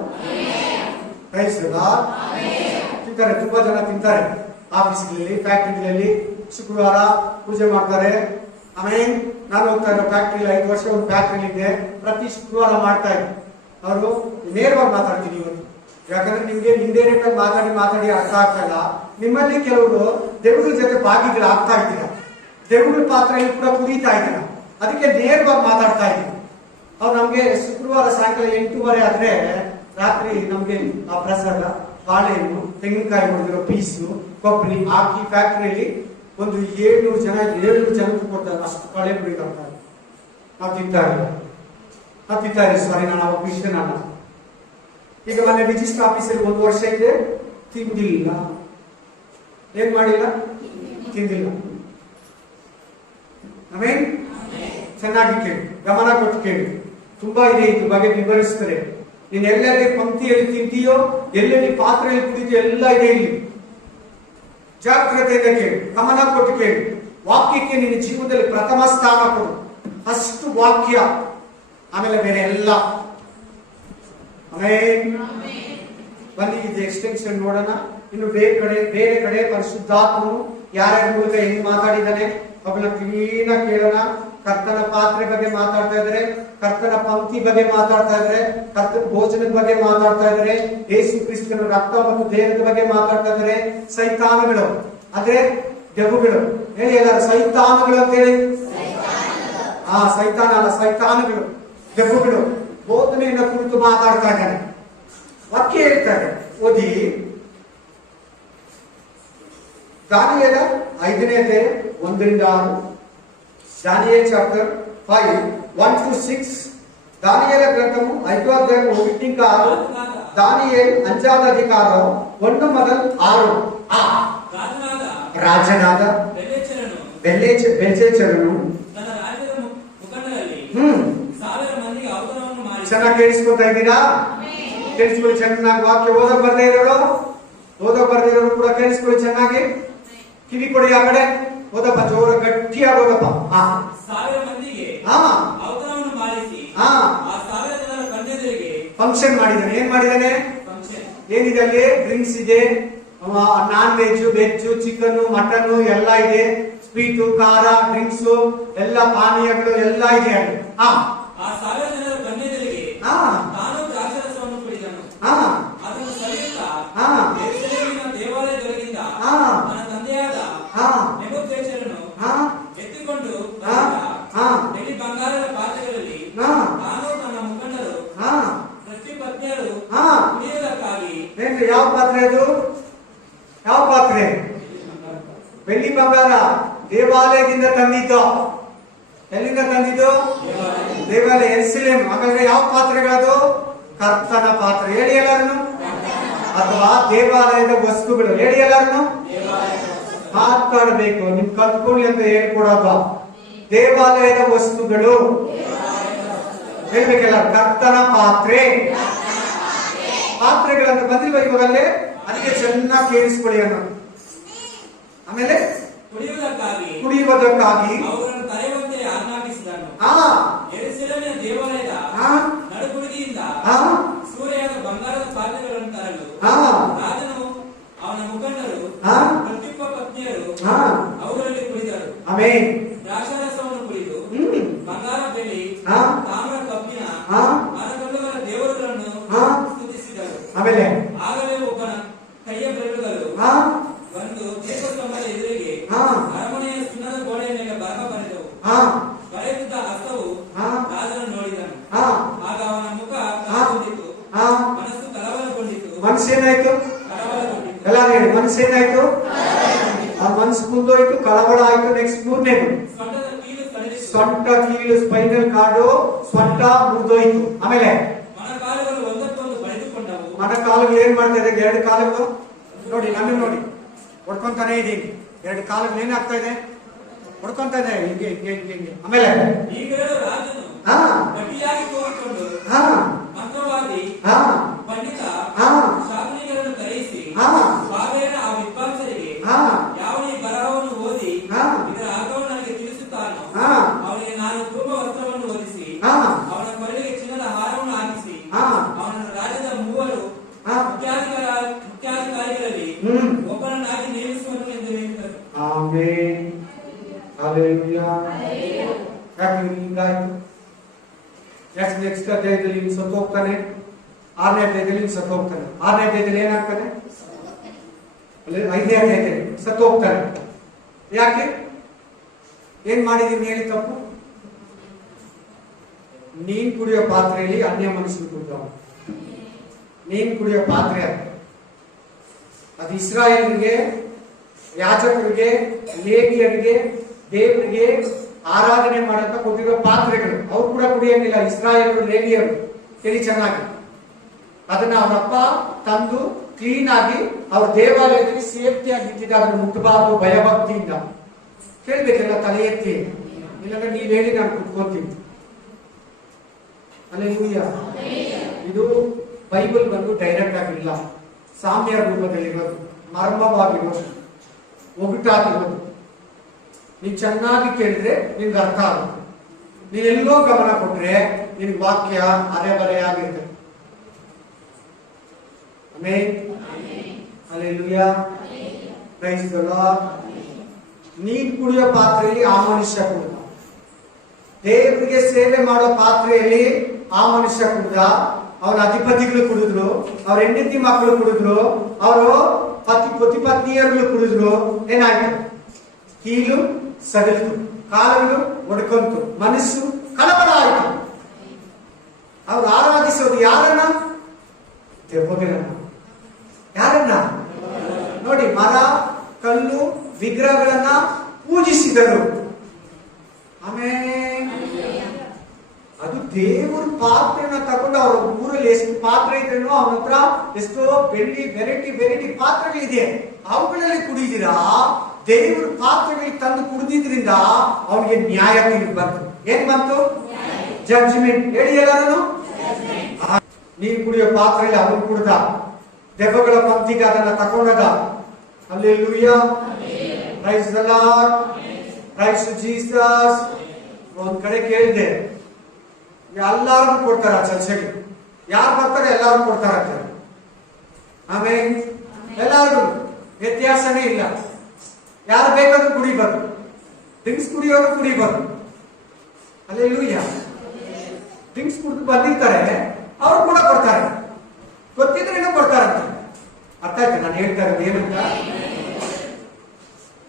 ತಿಂತಾರೆ, ತುಂಬಾ ಜನ ತಿಂತಾರೆ. ಆಫೀಸ್ಗಳಲ್ಲಿ, ಫ್ಯಾಕ್ಟ್ರಿಗಳಲ್ಲಿ ಶುಕ್ರವಾರ ಪೂಜೆ ಮಾಡ್ತಾರೆ. ಆಮೇಲೆ ನಾನು ಹೋಗ್ತಾ ಇರೋ ಫ್ಯಾಕ್ಟ್ರಿಲಿ 5 ವರ್ಷ ಒಂದು ಫ್ಯಾಕ್ಟ್ರಿ ಇದೆ. ಪ್ರತಿ ಶುಕ್ರವಾರ ಮಾಡ್ತಾ ಇದ್ದೆ. ಅವರು ನೇರವಾಗಿ ಮಾತಾಡ್ತೀನಿ ಇವತ್ತು, ಯಾಕಂದ್ರೆ ನಿಮ್ಗೆ ಇಂಡೈರೆಕ್ಟ್ ಆಗಿ ಮಾತಾಡಿ ಅರ್ಥ ಆಗ್ತಾ ಇಲ್ಲ. ನಿಮ್ಮಲ್ಲಿ ಕೆಲವರು ದೇವಗಳ ಜೊತೆ ಭಾಗಿಗಳು ಆಗ್ತಾ ಇದ್ದೀರಾ, ದೇವಗಳ ಪಾತ್ರೆಯಲ್ಲಿ ಕೂಡ ಕುಡಿತಾ ಇದ್ದೀರಾ. ಅದಕ್ಕೆ ನೇರವಾಗಿ ಮಾತಾಡ್ತಾ ಇದ್ದೀನಿ. ಅವ್ರು ನಮ್ಗೆ ಶುಕ್ರವಾರ ಸಾಯಂಕಾಲ 8:30 ಆದ್ರೆ ರಾತ್ರಿ ನಮ್ಗೆ ಆ ಪ್ರಸಾದ, ಬಾಳೆಹಣ್ಣು, ತೆಂಗಿನಕಾಯಿ ಹೊಡೆದಿರೋ ಪೀಸು, ಕೊಬ್ಬರಿ ಹಾಕಿ ಫ್ಯಾಕ್ಟ್ರಿಯಲ್ಲಿ ಒಂದು 700 ಜನಕ್ಕೆ ಕೊಡ್ತಾರೆ. ಅಷ್ಟು ಕಳೆ ಬಿಡ್ತಾರೆ. ನಾವು ತಿಂತಾ ಇದ್ದೀವಿ. ಸಾರಿ, ನಾನು ಅವಾಗ ಕ್ರಿಶ್ಚಿಯನ್. ಈಗ ಮೊನ್ನೆ ರಿಜಿಸ್ಟರ್ ಆಫೀಸಲ್ಲಿ 1 ವರ್ಷ ಇದೆ, ತಿಂದಿಲ್ಲ. ಏನ್ ಮಾಡಿಲ್ಲ? ತಿಂದಿಲ್ಲ. ಆಮೇಲೆ ಚೆನ್ನಾಗಿ ಕೇಳಿ, ಗಮನ ಕೊಟ್ಟು ಕೇಳಿ. ತುಂಬಾ ಇದೆ, ಇದ್ರ ಬಗ್ಗೆ ವಿವರಿಸ್ತಾರೆ. ನೀನ್ ಎಲ್ಲೆಲ್ಲಿ ಪಂಕ್ತಿಯಲ್ಲಿ ತಿಂತೀಯೋ, ಎಲ್ಲೆಲ್ಲಿ ಪಾತ್ರೆಯಲ್ಲಿ ಕುಡಿತೀಯೋ ಎಲ್ಲ ಇದೆ ಇಲ್ಲಿ. ಜಾಗ್ರತೆಯಿಂದ ಕೇಳಿ, ಗಮನ ಕೊಟ್ಟು ಕೇಳಿ. ವಾಕ್ಯಕ್ಕೆ ನಿನ್ನ ಜೀವನದಲ್ಲಿ ಪ್ರಥಮ ಸ್ಥಾನ ಕೊಡು. ಅಷ್ಟು ವಾಕ್ಯ, ಆಮೇಲೆ ಬೇರೆ ಎಲ್ಲ. ಬನ್ನಿ, ಇದು ಎಕ್ಸ್ಟೆನ್ಷನ್ ನೋಡೋಣ. ಇನ್ನು ಬೇರೆ ಕಡೆ ಪರಿಶುದ್ಧಾತ್ಮನು ಯಾರ್ಯಾರ ಮೂಲಕ ಹೆಂಗ್ ಮಾತಾಡಿದ್ದಾನೆ ಅವನ್ನ ಕ್ಲೀನ ಕೇಳೋಣ. ಕರ್ತನ ಪಾತ್ರೆ ಬಗ್ಗೆ ಮಾತಾಡ್ತಾ ಇದ್ರೆ, ಕರ್ತನ ಪಂಕ್ತಿ ಬಗ್ಗೆ ಮಾತಾಡ್ತಾ ಇದ್ರೆ, ಕರ್ತನ ಭೋಜನದ ಬಗ್ಗೆ ಮಾತಾಡ್ತಾ ಇದ್ರೆ, ಯೇಸು ಕ್ರಿಸ್ತನ ರಕ್ತ ಮತ್ತು ದೇಹದ ಬಗ್ಗೆ ಮಾತಾಡ್ತಾ ಇದ್ರೆ, ಸೈತಾನಗಳು ಅಂದ್ರೆ ದೆವ್ವಗಳು. ಹೇಳಿ ಎಲ್ಲಾರು, ಸೈತಾನಗಳು ಅಂತ ಹೇಳಿ. ಸೈತಾನ ಅಲ್ಲ, ಸೈತಾನಗಳು, ದೆವ್ವಗಳು ಬೋಧನೆಯನ್ನ ಕುರಿತು ಮಾತಾಡ್ತಾ ಇದ್ದಾನೆ. ವಾಕ್ಯ ಹೇಳ್ತಾರೆ, ಓದಿ. ದಾನಿಯೇಲ 5ನೇ ಅಧ್ಯಾಯ 1-6. Daniel chapter 5 1-6. దానియేలు గ్రంథము 5వ అధ్యాయం 1-6. దానియేలు 5వ అధికారం 1 మొదలు 6. ರಾಜನಾದ ಬೆಲ್ಶಚ್ಚರನು ಚೆನ್ನಾಗಿ ಕೇಳಿಸ್ಕೊತಾ ಇದ್ದೀರಾ? ಕೇಳಿಸ್ಕೊಳ್ಳಿ ಚೆನ್ನಾಗಿ. ವಾಕ್ಯ ಓದಕ್ ಬರ್ದೇ ಇರೋರು ಕೂಡ ಕೇಳಿಸ್ಕೊಳ್ಳಿ ಚೆನ್ನಾಗಿ. ಕಿವಿ ಕೊಡಿ ಆ ಕಡೆ. ಓದಪ್ಪ, ಜೋರ ಗಟ್ಟಿಯಾಗಿ ಓದಪ್ಪ. 1000 ಮಂದಿಗೆ ಔತಣವನ್ನು ಮಾಡಿಸಿ ಆ 1000 ಜನರ ಕನ್ಯೆಯರಿಗೆ ಫಂಕ್ಷನ್ ಮಾಡಿದಾನೆ. ಏನ್ ಮಾಡಿದಾನೆ? ಏನಿದೆ ಅಲ್ಲಿ? ಡ್ರಿಂಕ್ಸ್ ಇದೆ, non veg, veg, chicken, mutton ಎಲ್ಲ ಇದೆ. ಸ್ವೀಟು, ಖಾರ, ಡ್ರಿಂಕ್ಸ್ ಎಲ್ಲ, ಪಾನೀಯಗಳು ಎಲ್ಲ ಇದೆ ಅಲ್ಲಿ. ಆ 1000 ಜನರ ಕನ್ಯೆಯರಿಗೆ ತಾನು ದ್ರಾಕ್ಷಾರಸವನ್ನು ಕುಡಿದನು. ಅದನ್ನು ಸವಿಯುತ್ತಾ ಯೆರೂಸಲೇಮಿನ ದೇವಾಲಯದೊಳಗಿಂದ ನನ್ನ ತಂದೆಯಾದ ನೆಬೂಕದ್ನೆಚ್ಚರನು ಎತ್ತಿಕೊಂಡು ಬೆಳ್ಳಿ ಬಂಗಾರದ ಪಾತ್ರೆಗಳಲ್ಲಿ ತಾನು ತನ್ನ ಮುಖಂಡರು ಪ್ರತಿ ಪತ್ನಿಯರು ಕುಡಿಯುವುದಕ್ಕಾಗಿ. ಯಾವ ಪಾತ್ರೆ ಅದು? ಯಾವ ಪಾತ್ರೆ? ಬೆಳ್ಳಿ ಬಂಗಾರ ದೇವಾಲಯದಿಂದ ತಂದಿದ್ದು. ಎಲ್ಲಿಂದ ತಂದಿದ್ದು? ದೇವಾಲಯ, ಯೆರೂಸಲೇಮ್. ಹಾಗಾದ್ರೆ ಯಾವ ಪಾತ್ರೆಗಳದು? ಕರ್ತನ ಪಾತ್ರೆ. ಹೇಳಿ ಎಲ್ಲರನ್ನು. ಅಥವಾ ದೇವಾಲಯದ ವಸ್ತುಗಳು. ಹೇಳಿ ಎಲ್ಲರನ್ನು. ಮಾತಾಡಬೇಕು, ನಿಮ್ ಕಲ್ತ್ಕೊಳ್ಳಿ ಅಂತ ಹೇಳ್ಕೊಡೋದು. ದೇವಾಲಯದ ವಸ್ತುಗಳು ಹೇಳ್ಬೇಕಲ್ಲ. ಕರ್ತನ ಪಾತ್ರೆಗಳಂತ ಬಂದಿಲ್ವ ಇವಾಗಲ್ಲೇ? ಅದಕ್ಕೆ ಚೆನ್ನಾಗಿ ಕೇಳಿಸ್ಕೊಳ್ಳಿ ಅನ್ನೋದು. ಆಮೇಲೆ ಕುಡಿಯುವುದಕ್ಕಾಗಿ ಅವರನ್ನು ತರೆಯುವಂತೆ ಆಜ್ಞಾಪಿಸಿದನು. ಯೆರೂಸಲೇಮಿನ ದೇವಾಲಯದ ನಡುಗುಡಿಗೆಯಿಂದ ಸೂರ್ಯದ ಬಂಗಾರದ ಪಾತ್ರೆಗಳನ್ನು ತರಲು ರಾಜನು ಅವನ ಮುಖಂಡರು ಪ್ರತಿಯೊಬ್ಬ ಪತ್ನಿಯರು ಅವರಲ್ಲಿ ಕುಡಿದರು. ಆಮೆನ್. ದ್ರಾಕ್ಷಾರಸವನ್ನು ಕುಡಿದು ಬಂಗಾರ, ಬೆಳ್ಳಿ, ತಾಮ್ರ, ಕಬ್ಬಿಣ, ಮರಕಲ್ಲುಗಳ ದೇವರುಗಳನ್ನು ಸ್ತುತಿಸಿದರು. ಆಮೇಲೆ ಆಗಲೇ ಒಬ್ಬನ ಕೈಯ ಬೆರಳುಗಳು ಬಂದು ದೀಪಸ್ತಂಭದ ಎದುರಿಗೆ ಅರಮನೆಯ ಸುಣ್ಣದ ಗೋಡೆಯ ಮೇಲೆ ಬರಹ ಬರೆದವು. ಬರೆದಿದ್ದ ಹಸ್ತವು ಮನಸ್ಸೇನಾಯ್ತು? ಆ ಮನಸ್ಸು ಮುಂದೋಯ್ತು, ಕಳವಳ ಆಯ್ತು. ನೆಕ್ಸ್ಟ್ ಮೂರನೇದು ಸೊಂಟ ಕೀಲು ಸ್ಪೈನಲ್ ಕಾರ್ಡು ಸೊಂಟ ಮುರಿದೋಯ್ತು. ಆಮೇಲೆ ಮೊಣಕಾಲುಗಳು ಏನ್ ಮಾಡ್ತಾ ಇದೆ? ಎರಡು ಕಾಲುಗಳು ನೋಡಿ, ನನ್ನ ನೋಡಿ ಹೊಡ್ಕೊಂತಾನೆ ಇದೀನಿ. ಎರಡು ಕಾಲುಗಳು ಏನಾಗ್ತಾ ಇದೆ? ಹೊಡ್ಕೊಂತಾ ಇದೆ, ಹಿಂಗೆ ಹಿಂಗೆ ಹಿಂಗೆ ಹಿಂಗೆ. ಆಮೇಲೆ ಹಾ ಹಾ ಮಂತ್ರವಾದಿ ಹಾ ಪಂಡಿತ ಹಾ ಶಾಸ್ತ್ರಿಗಳನ್ನು ಕರೆಯಿಸಿ ಹಾ ಬಾಬೆಯರ ಆ ವಿದ್ವಾಂಸರಿಗೆ ಹಾ ಯಾವ ಈ ಬರಹವನ್ನು ಓದಿ ಹಾ ಇದರ ಅರ್ಥವನ್ನು ನನಗೆ ತಿಳಿಸುತ್ತಾನೋ ಹಾ ಅವನಿಗೆ ನಾನು ತುಂಬ ವಸ್ತ್ರವನ್ನು ಹೊದಿಸಿ ಹಾ ಅವನ ಕೊರಳಿಗೆ ಚಿನ್ನದ ಹಾರವನ್ನು ಹಾಕಿಸಿ ಹಾ ಅವನನ್ನು ರಾಜ್ಯದ ಮೂವರು ಹಾ ಮುಖ್ಯಾಧಿಕಾರಿಗಳಲ್ಲಿ ಒಬ್ಬನನ್ನಾಗಿ ನೇಮಿಸುವನು ಎಂದು ಹೇಳಿದರು. ಆಮೆನ್. ಹಲ್ಲೆಲೂಯಾ. ಯಾಕೆ ಹಿಂಗಾಯ್ತು? ಯಾಕೆ ನೆಕ್ಸ್ಟ್ ಅಧ್ಯಾಯದಲ್ಲಿ ಇನ್ನು ಸತ್ತು ಹೋಗ್ತಾನೆ? 6ನೇ ಅಧ್ಯಾಯದಲ್ಲಿ ಇನ್ನು ಸತ್ತು ಹೋಗ್ತಾನೆ. 6ನೇ ಅಧ್ಯಾಯದಲ್ಲಿ ಏನಾಗ್ತಾನೆ? 5ನೇ ಅಧ್ಯಾಯದಲ್ಲಿ ಸತ್ತು ಹೋಗ್ತಾನೆ. ಯಾಕೆ? ಏನ್ ಮಾಡಿದೀನಿ ಹೇಳಿ ತಪ್ಪು? ನೀನ್ ಕುಡಿಯೋ ಪಾತ್ರೆಯಲ್ಲಿ ಅನ್ಯ ಮನುಷ್ಯರು ಕುಡಿದವ. ನೀನ್ ಕುಡಿಯೋ ಪಾತ್ರೆ ಅದು ಇಸ್ರಾಯೇಲ್ಗೆ, ಯಾಜಕರಿಗೆ, ಲೇವಿಯರಿಗೆ, ದೇವರಿಗೆ ಆರಾಧನೆ ಮಾಡಂತ ಕೊಟ್ಟಿರೋ ಪಾತ್ರೆಗಳು. ಅವ್ರು ಕೂಡ ಕುಡಿಯಂಗಿಲ್ಲ, ಇಸ್ರಾಯೇಲ್ ಲೇವಿಯರು ಕೇಳಿ ಚೆನ್ನಾಗಿ. ಅದನ್ನ ಅವರಪ್ಪ ತಂದು ಕ್ಲೀನ್ ಆಗಿ ಅವ್ರ ದೇವಾಲಯದಲ್ಲಿ ಸೇಫ್ಟಿ ಆಗಿ ಇಟ್ಟಿದ್ದ. ಅದನ್ನು ಮುಟ್ಟಬಾರ್ದು ಭಯಭಕ್ತಿಯಿಂದ. ಕೇಳ್ಬೇಕೆಲ್ಲ ತಲೆ ಎತ್ತಿ, ಇಲ್ಲಾಂದ್ರೆ ನೀವ್ ಹೇಳಿ ನಾನು ಕುತ್ಕೋತೀನಿ. ಹಲ್ಲೆಲೂಯಾ. ಇದು ಬೈಬಲ್ ಬಂದು ಡೈರೆಕ್ಟ್ ಆಗಿಲ್ಲ, ಸಾಮ್ಯ ರೂಪದಲ್ಲಿರೋದು, ಮರ್ಮವಾಗಿರೋದು, ಒಗಟಾಗಿರೋದು. ನೀನ್ ಚೆನ್ನಾಗಿ ಕೇಳಿದ್ರೆ ನಿನ್ಗೆ ಅರ್ಥ ಆಗುತ್ತೆ. ನೀನೆಲ್ಲೋ ಗಮನ ಕೊಟ್ರೆ ನಿನ್ಗೆ ವಾಕ್ಯ ಅರೆ ಬರೆಯಾಗಿರುತ್ತೆ. Amen. Hallelujah. Praise the lord. ನೀನ್ ಕುಡಿಯೋ ಪಾತ್ರೆಯಲ್ಲಿ ಆ ಮನುಷ್ಯ ಕುಡ್ದ. ದೇವರಿಗೆ ಸೇವೆ ಮಾಡೋ ಪಾತ್ರೆಯಲ್ಲಿ ಆ ಮನುಷ್ಯ ಕುಡ್ದ. ಅವನ ಅಧಿಪತಿಗಳು ಕುಡಿದ್ರು, ಅವ್ರ ಹೆಂಡತಿ ಮಕ್ಕಳು ಕುಡಿದ್ರು, ಅವರು ಪತಿ ಪತ್ನಿಯರುಗಳು ಕುಡಿದ್ರು. ಏನಾಯ್ತು? ಕೀಲು ಸಡಿಲ್ತು, ಕಾಲುಗಳು ಒಡ್ಕೊಂತು, ಮನಸ್ಸು ಕಳವಳ ಆಯ್ತು. ಅವ್ರು ಆರಾಧಿಸೋದು ಯಾರನ್ನ? ದೆವ್ವಗಳನ್ನ. ಯಾರನ್ನ? ನೋಡಿ, ಮರ, ಕಲ್ಲು, ವಿಗ್ರಹಗಳನ್ನ ಪೂಜಿಸಿದರು. ಆಮೇಲೆ ಅದು ದೇವರ ಪಾತ್ರೆನ ತಗೊಂಡು ಅವ್ರ ಊರಲ್ಲಿ ಎಷ್ಟು ಪಾತ್ರೆ ಇದ್ರೇನೋ ಅವನ ಹತ್ರ ಎಷ್ಟೋ ಬೆಳ್ಳಿ ವೆರೈಟಿ ಪಾತ್ರೆಗಳಿದೆ. ಅವುಗಳಲ್ಲಿ ಕುಡಿದಿರಾ? ದೇವರ ಪಾತ್ರೆಗಳಿಗೆ ತಂದು ಕುಡಿದಿದ್ರಿಂದ ಅವನಿಗೆ ನ್ಯಾಯ ತೀರ್ಪು ಬಂತು. ಏನ್ ಬಂತು? ಜಡ್ಜ್ಮೆಂಟ್. ಹೇಳಿ ಎಲ್ಲರೂ. ನೀರು ಕುಡಿಯೋ ಪಾತ್ರೆಯಲ್ಲಿ ಅವನು ಕುಡ್ದ, ದೆವ್ವಗಳ ಪಂಕ್ತಿಗೆ ಅದನ್ನ ತಗೊಂಡದ. Hallelujah. Praise the lord. Praise Jesus. ಒಂದ್ ಕಡೆ ಕೇಳಿದೆ, ಎಲ್ಲಾರು ಕೊಡ್ತಾರ ಚರ್ಚೆಗೆ, ಯಾರು ಬರ್ತಾರೆ ಎಲ್ಲಾರು ಕೊಡ್ತಾರಂತೆ. ಆಮೇಲೆ ಎಲ್ಲಾರ್ಗು ವ್ಯತ್ಯಾಸನೇ ಇಲ್ಲ. ಯಾರು ಬೇಕಾದ್ರೂ ಕುಡಿಬಾರ್ದು, ಡ್ರಿಂಕ್ಸ್ ಕುಡಿಯೋರು ಕುಡಿಬಾರ್ದು. ಹಲ್ಲೆಲೂಯಾ. ಡ್ರಿಂಕ್ಸ್ ಕುಡಿದು ಬಂದಿರ್ತಾರೆ, ಅವ್ರು ಕೂಡ ಕೊಡ್ತಾರೆ, ಗೊತ್ತಿದ್ರೇನೋ ಕೊಡ್ತಾರಂತೆ. ಅರ್ಥ ಆಯ್ತು ನಾನು ಹೇಳ್ತಾ ಇರೋದು ಏನಂತ?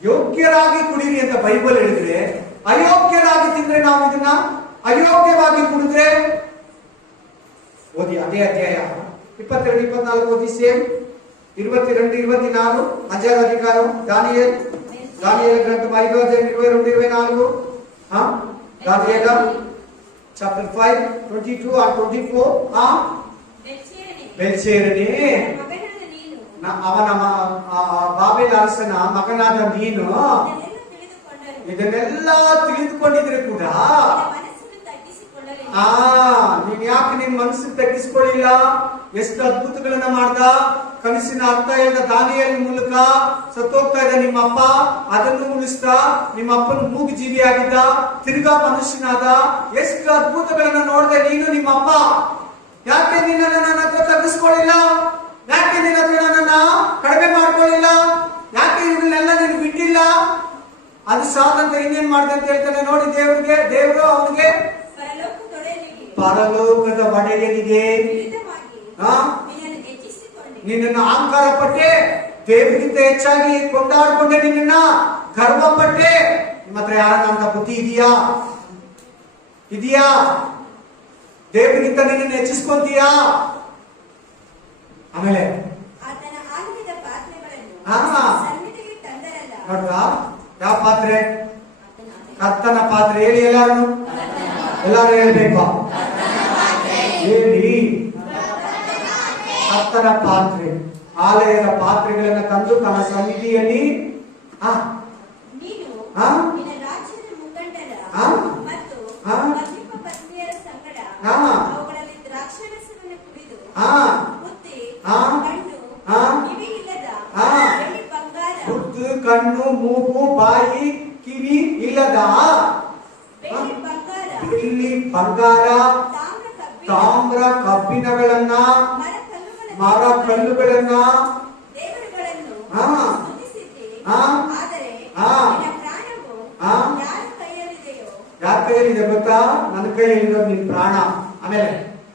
ಯೋಗ್ಯರಾಗಿ ಕುಡೀರಿ ಅಂತ ಬೈಬಲ್ ಹೇಳಿದ್ರೆ, ಅಯೋಗ್ಯರಾಗಿ ತಿಂದ್ರೆ ನಾವು ಇದನ್ನ ಅಯೋಗ್ಯವಾಗಿ ಕುಡಿದ್ರೆ, ಓದಿ ಅದೇ ಅಧ್ಯಾಯ 22, 24 ಓದಿ. ಸೇಮ್ 22, 24 ಅಜರ ಅಧಿಕಾರಂ. ದಾನಿಯೇಲ್ ಗ್ರಂಥಂ 5 ಅಧ್ಯಾಯ 22, 24. ದಾನಿಯೇಲ chapter 5 22 and 24. ಬೆಲ್ಶಚ್ಚರನೇ, ಅವನ ಬಾಬೆಲ್ ಅರಸನ ಮಗನಾದ ನೀನು ಇದನ್ನೆಲ್ಲ ತಿಳಿದುಕೊಂಡಿದ್ರೆ ಕೂಡ ನೀನ್ ಯಾಕೆ ನಿನ್ ಮನಸ್ಸು ತಗ್ಗಿಸ್ಕೊಳ್ಳಿಲ್ಲ? ಎಷ್ಟು ಅದ್ಭುತಗಳನ್ನ ಮಾಡ್ದ. ಕನಸಿನ ಅರ್ಥ ಹೇಳಿದ ದಾನಿಯೇಲ್ ಮೂಲಕ. ಸತ್ತೋಗ್ತಾ ಇದ್ದ ನಿಮ್ಮಪ್ಪ, ಅದನ್ನು ಉಳಿಸ್ದ. ನಿಮ್ಮ ಅಪ್ಪನ ಮೂಗು ಜೀವಿ ಆಗಿದ್ದ, ತಿರ್ಗಾ ಮನುಷ್ಯನಾದ. ಎಷ್ಟು ಅದ್ಭುತಗಳನ್ನ ನೋಡ್ದೆ ನೀನು, ನಿಮ್ಮಪ್ಪ. ಯಾಕೆ ನೀನು ನನ್ನ ಹತ್ರ ತಗ್ಗಿಸ್ಕೊಳ್ಳಿಲ್ಲ? ಯಾಕೆ ನಿನ್ನ ಹತ್ರ ನನ್ನನ್ನ ಕಡಿಮೆ ಮಾಡ್ಕೊಳ್ಳಿಲ್ಲ? ಯಾಕೆ ಇವನ್ನೆಲ್ಲ ನೀನು ಬಿಟ್ಟಿಲ್ಲ? ಅದು ಸಾಧಂತ ಇನ್ನೇನ್ ಮಾಡ್ದೆ ಅಂತ ಹೇಳ್ತಾನೆ ನೋಡಿ. ದೇವರು ಅವನಿಗೆ ಪರಲೋಕದ ಒಡೆಯನಿಗೆ ನಿನ್ನನ್ನು ಅಹಂಕಾರ ಪಟ್ಟೆ, ದೇವರಿಗಿಂತ ಹೆಚ್ಚಾಗಿ ಕೊಂಡಾಡ್ಕೊಂಡೆ, ನಿನ್ನ ಗರ್ವ ಪಟ್ಟೆ. ನಿಮ್ಮ ಹತ್ರ ಯಾರನ್ನ ಅಂತ ಬುದ್ಧಿ ಇದೆಯಾ? ದೇವರಿಗಿಂತ ನಿನ್ನನ್ನು ಹೆಚ್ಚಿಸ್ಕೊಂತೀಯಾ? ಆಮೇಲೆ ಹಾ ಸನ್ನಿಧಿಗೆ ತಂದರಲ್ಲ. ನೋಡ್ರಾ, ಯಾವ ಪಾತ್ರೆ? ಕರ್ತನ ಪಾತ್ರೆ. ಹೇಳಿ ಎಲ್ಲಾರು, ಎಲ್ಲಾರು ಹೇಳ್ಬೇಕು, ಹೇಳಿ. ಕರ್ತನ ಪಾತ್ರೆ, ಆಲಯದ ಪಾತ್ರೆಗಳನ್ನ ತಂದು ತನ್ನ ಸನ್ನಿಧಿಯಲ್ಲಿ ನೀನು ಹಾ? ನಿನ್ನ ರಾಜ್ಯದ ಮುಖಂಡರ ಹಾ? ಮತ್ತು ಹಾ? ಮದ್ಯಪ ಪತ್ನಿಯರ ಸಂಗಡ ಹಾ? ಅವುಗಳಲ್ಲಿ ದ್ರಾಕ್ಷಾರಸವನ್ನು ಕುಡಿದು ಹಾ? ಬುದ್ಧಿ, ಹಾ? ಕಣ್ಣು, ಹಾ? ಕಿವಿ ಇಲ್ಲದ ಹಾ? ಬೆಳ್ಳಿ ಬಂಗಾರ, ಬುದ್ಧಿ, ಕಣ್ಣು, ಮೂಗು, ಬಾಯಿ, ಕಿವಿ ಇಲ್ಲದ ಬೆಳ್ಳಿ ಬಂಗಾರ, ಇಲ್ಲಿ ಬಂಗಾರ, ತಾಮ್ರ ಕಬ್ಬಿಣಗಳನ್ನ, ಮರ ಕಲ್ಲುಗಳನ್ನ ದೇವರುಗಳನ್ನು ಹಾ? ಸ್ತುತಿಸಿದ್ದಿ. ಹಾ? ಆದರೆ ಹಾ? ನಿನ್ನ ಪ್ರಾಣವು ಹಾ? ಯಾರ ಕೈಯಲ್ಲಿದೆಯೋ ಯಾರ ಕೈಯಲ್ಲಿದೆ ಗೊತ್ತಾ? ನನ್ನ ಕೈಯಲ್ಲಿರೋ ನಿನ್ ಪ್ರಾಣ. ಆಮೇಲೆ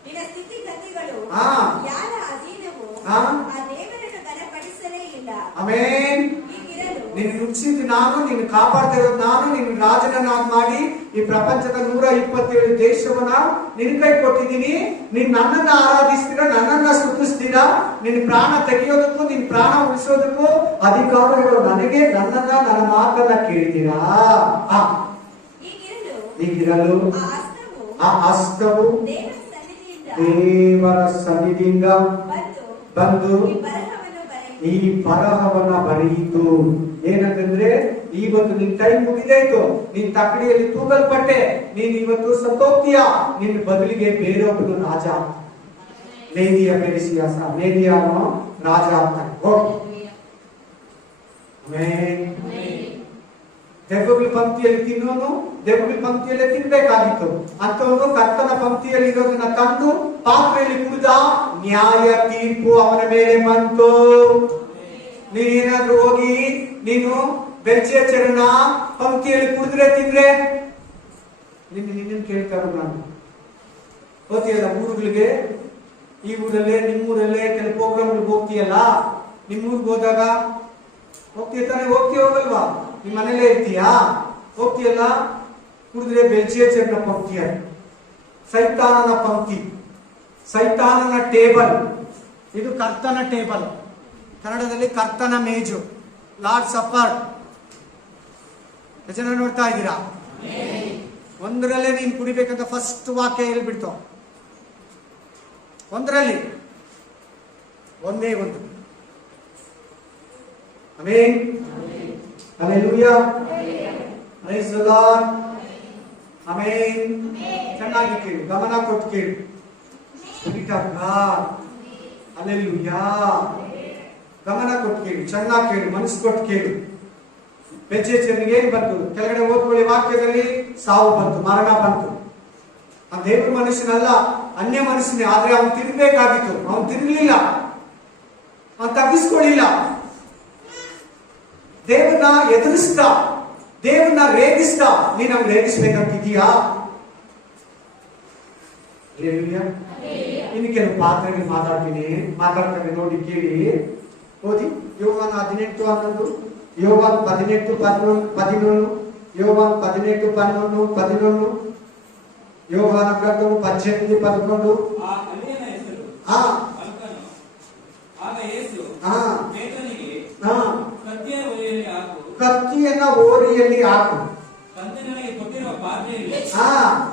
ನಿನ್ನ ಸ್ಥಿತಿಗತಿಗಳು ಹಾ? ಯಾರ ಅಧೀನವೋ ಹಾ? ಆ ದೇವರನ್ನು ಘನಪಡಿಸಲೇ ಇಲ್ಲ. ಆಮೇನ್. ಹೀಗಿರಲು ನಿನ್ನ ನುಗ್ಸಿದ್ದು ನಾನು, ನಿನ್ನ ಕಾಪಾಡ್ತಾ ಇರೋದು ನಾನು, ನಿನ್ನ ರಾಜನನ್ನಾಗಿ ಮಾಡಿ ಈ ಪ್ರಪಂಚದ 127 ದೇಶವನ್ನ ನಿನ್ ಕೈ ಕೊಟ್ಟಿದ್ದೀನಿ. ನೀನ್ ನನ್ನನ್ನ ಆರಾಧಿಸ್ತೀರಾ, ನನ್ನನ್ನ ಸ್ತುತಿಸ್ತೀರಾ. ನಿನ್ನ ಪ್ರಾಣ ತೆಗೆಯೋದಕ್ಕೂ ನಿನ್ ಪ್ರಾಣ ಉಳಿಸೋದಕ್ಕೂ ಅಧಿಕಾರಗಳು ನನಗೆ. ನನ್ನ ಮಾತನ್ನ ಕೇಳಿದ್ದೀರಾ? ಹೀಗಿರಲು ಆ ಹಸ್ತವು ದೇವರ ಸನ್ನಿಧಿಯಿಂದ ಬಂದು ಈ ಬರಹವನ್ನ ಬರೆಯಿತು. ಏನಂತಂದ್ರೆ, ಇವತ್ತು ನಿನ್ ಟೈಮ್ ಮುಗಿದಾಯ್ತು, ನಿನ್ ತಕ್ಕಡಿಯಲ್ಲಿ ತೂಗಲ್ಪಟ್ಟೆ, ನೀನ್ ಇವತ್ತು ಸತ್ತೋಗ್ತೀಯ. ನಿನ್ನ ಬದಲಿಗೆ ಬೇರೊಬ್ಬನು ರಾಜ. ಲೇದಿಯ ಪೆರಿಸಿಯಾಸ, ಲೇದಿಯಾನು ರಾಜ ಆಗ್ತಾನೆ. ದೆವ್ವಗಳ ಪಂಕ್ತಿಯಲ್ಲಿ ತಿನ್ನೋನು ದೆವ್ವಗಳ ಪಂಕ್ತಿಯಲ್ಲೇ ತಿನ್ಬೇಕಾಗಿತ್ತು. ಅಂತವನು ಕರ್ತನ ಪಂಕ್ತಿಯಲ್ಲಿ ಇರೋದನ್ನ ತಂದು ಪಾತ್ರೆಯಲ್ಲಿ ಕುಡಿದ, ನ್ಯಾಯ ತೀರ್ಪು ಅವನ ಮೇಲೆ ಬಂತು. ನೀನೇನಾದ್ರೂ ಹೋಗಿ ನೀನು ಬೆಲ್ಶಚ್ಚರನ ಪಂಕ್ತಿಯಲ್ಲಿ ಕುಡಿದ್ರೆ ತಿಂದ್ರೆ, ನಿನ್ನ ಕೇಳ್ತಾ ಇರೋದು ನಾನು. ಹೋಗ್ತೀಯಲ್ಲ ಊರುಗಳಿಗೆ, ಈ ಊರಲ್ಲೇ ನಿಮ್ಮೂರಲ್ಲೇ ಕೆಲವು ಪ್ರೋಗ್ರಾಮ್ಗಳಿಗೆ ಹೋಗ್ತೀಯಲ್ಲ, ನಿಮ್ಮೂರ್ಗೆ ಹೋದಾಗ ಹೋಗ್ತೀಯ ತಾನೆ? ಹೋಗಲ್ವಾ? ನಿಮ್ಮ ಮನೇಲೇ ಇರ್ತೀಯಾ? ಹೋಗ್ತೀಯಲ್ಲ, ಕುಡಿದ್ರೆ ಬೆಲ್ಶಚ್ಚರನ ಪಂಕ್ತಿಯ, ಸೈತಾನನ ಪಂಕ್ತಿ, ಸೈತಾನನ ಟೇಬಲ್. ಇದು ಕರ್ತನ ಟೇಬಲ್, ಕನ್ನಡದಲ್ಲಿ ಕರ್ತನ ಮೇಜು, ಲಾರ್ಡ್ ಸಪ್ಪರ್. ಜನ ನೋಡ್ತಾ ಇದ್ದೀರಾ? ಒಂದರಲ್ಲೇ ನೀನ್ ಕುಡಿಬೇಕಂತ ಫಸ್ಟ್ ವಾಕ್ಯ ಹೇಳ್ಬಿಡ್ತು. ಒಂದರಲ್ಲಿ ಒಂದೇ ಒಂದು. Amen. Hallelujah. Praise the Lord. Amen. ಚೆನ್ನಾಗಿ ಕೇಳಿ, ಗಮನ ಕೊಟ್ಟು ಕೇಳಿ. Spirit of God. ಹಲ್ಲೆಲೂಯಾ. ಗಮನ ಕೊಟ್ಟು ಕೇಳಿ, ಚೆನ್ನಾಗಿ ಕೇಳಿ, ಮನಸ್ಸು ಕೊಟ್ಟು ಕೇಳಿ. ಬೆಲ್ಶಚ್ಚರನಿಗೆ ಏನ್ ಬಂತು? ಕೆಳಗಡೆ ಓದ್ಕೊಳ್ಳಿ ವಾಕ್ಯದಲ್ಲಿ, ಸಾವು ಬಂತು, ಮರಣ ಬಂತು. ಆ ದೇವ್ರ ಮನುಷ್ಯನಲ್ಲ, ಅನ್ಯ ಮನುಷ್ಯನೇ. ಆದ್ರೆ ಅವನು ತಿರ್ಗಬೇಕಾಗಿತ್ತು, ಅವನು ತಿರ್ಗಲಿಲ್ಲ, ಅವನು ತಪ್ಪಿಸ್ಕೊಳ್ಳಿಲ್ಲ. ದೇವರನ್ನ ಎದುರಿಸ್ತಾ, ದೇವರನ್ನ ರೇಗಿಸ್ತಾ. ನೀನ್ ನಮ್ಗೆ ರೇಗಿಸ್ಬೇಕಂತಿದೀಯಾ? ಇನ್ನು ಕೆಲವು ಪಾತ್ರೆಗಳು ಮಾತಾಡ್ತಾರೆ ನೋಡಿ, ಕೇಳಿ. ಓದಿ ಯೋಹಾನ 18:11, ಯೋಹಾನ 18:11, ಯೋಹಾನ 18:11, ಯೋಹಾನ ಗ್ರಂಥವು 18:11. ಆ ಅಲಿಯನ ಹೆಸರು ಹಾ ಮಲ್ಕನು. ಆಗ ಯೇಸು ಹಾ ಪೇತ್ರನಿಗೆ, ಹಾ ಕತ್ತಿಯ ಒಲೆಯಲ್ಲಿ ಹಾಕು, ಕತ್ತಿಯನ್ನ ಓರಿಯಲ್ಲಿ ಹಾಕು, ತಂದೆ ನನಗೆ ಕೊಟ್ಟಿರುವ ಪಾತ್ರೆಯಲ್ಲಿ ಹಾ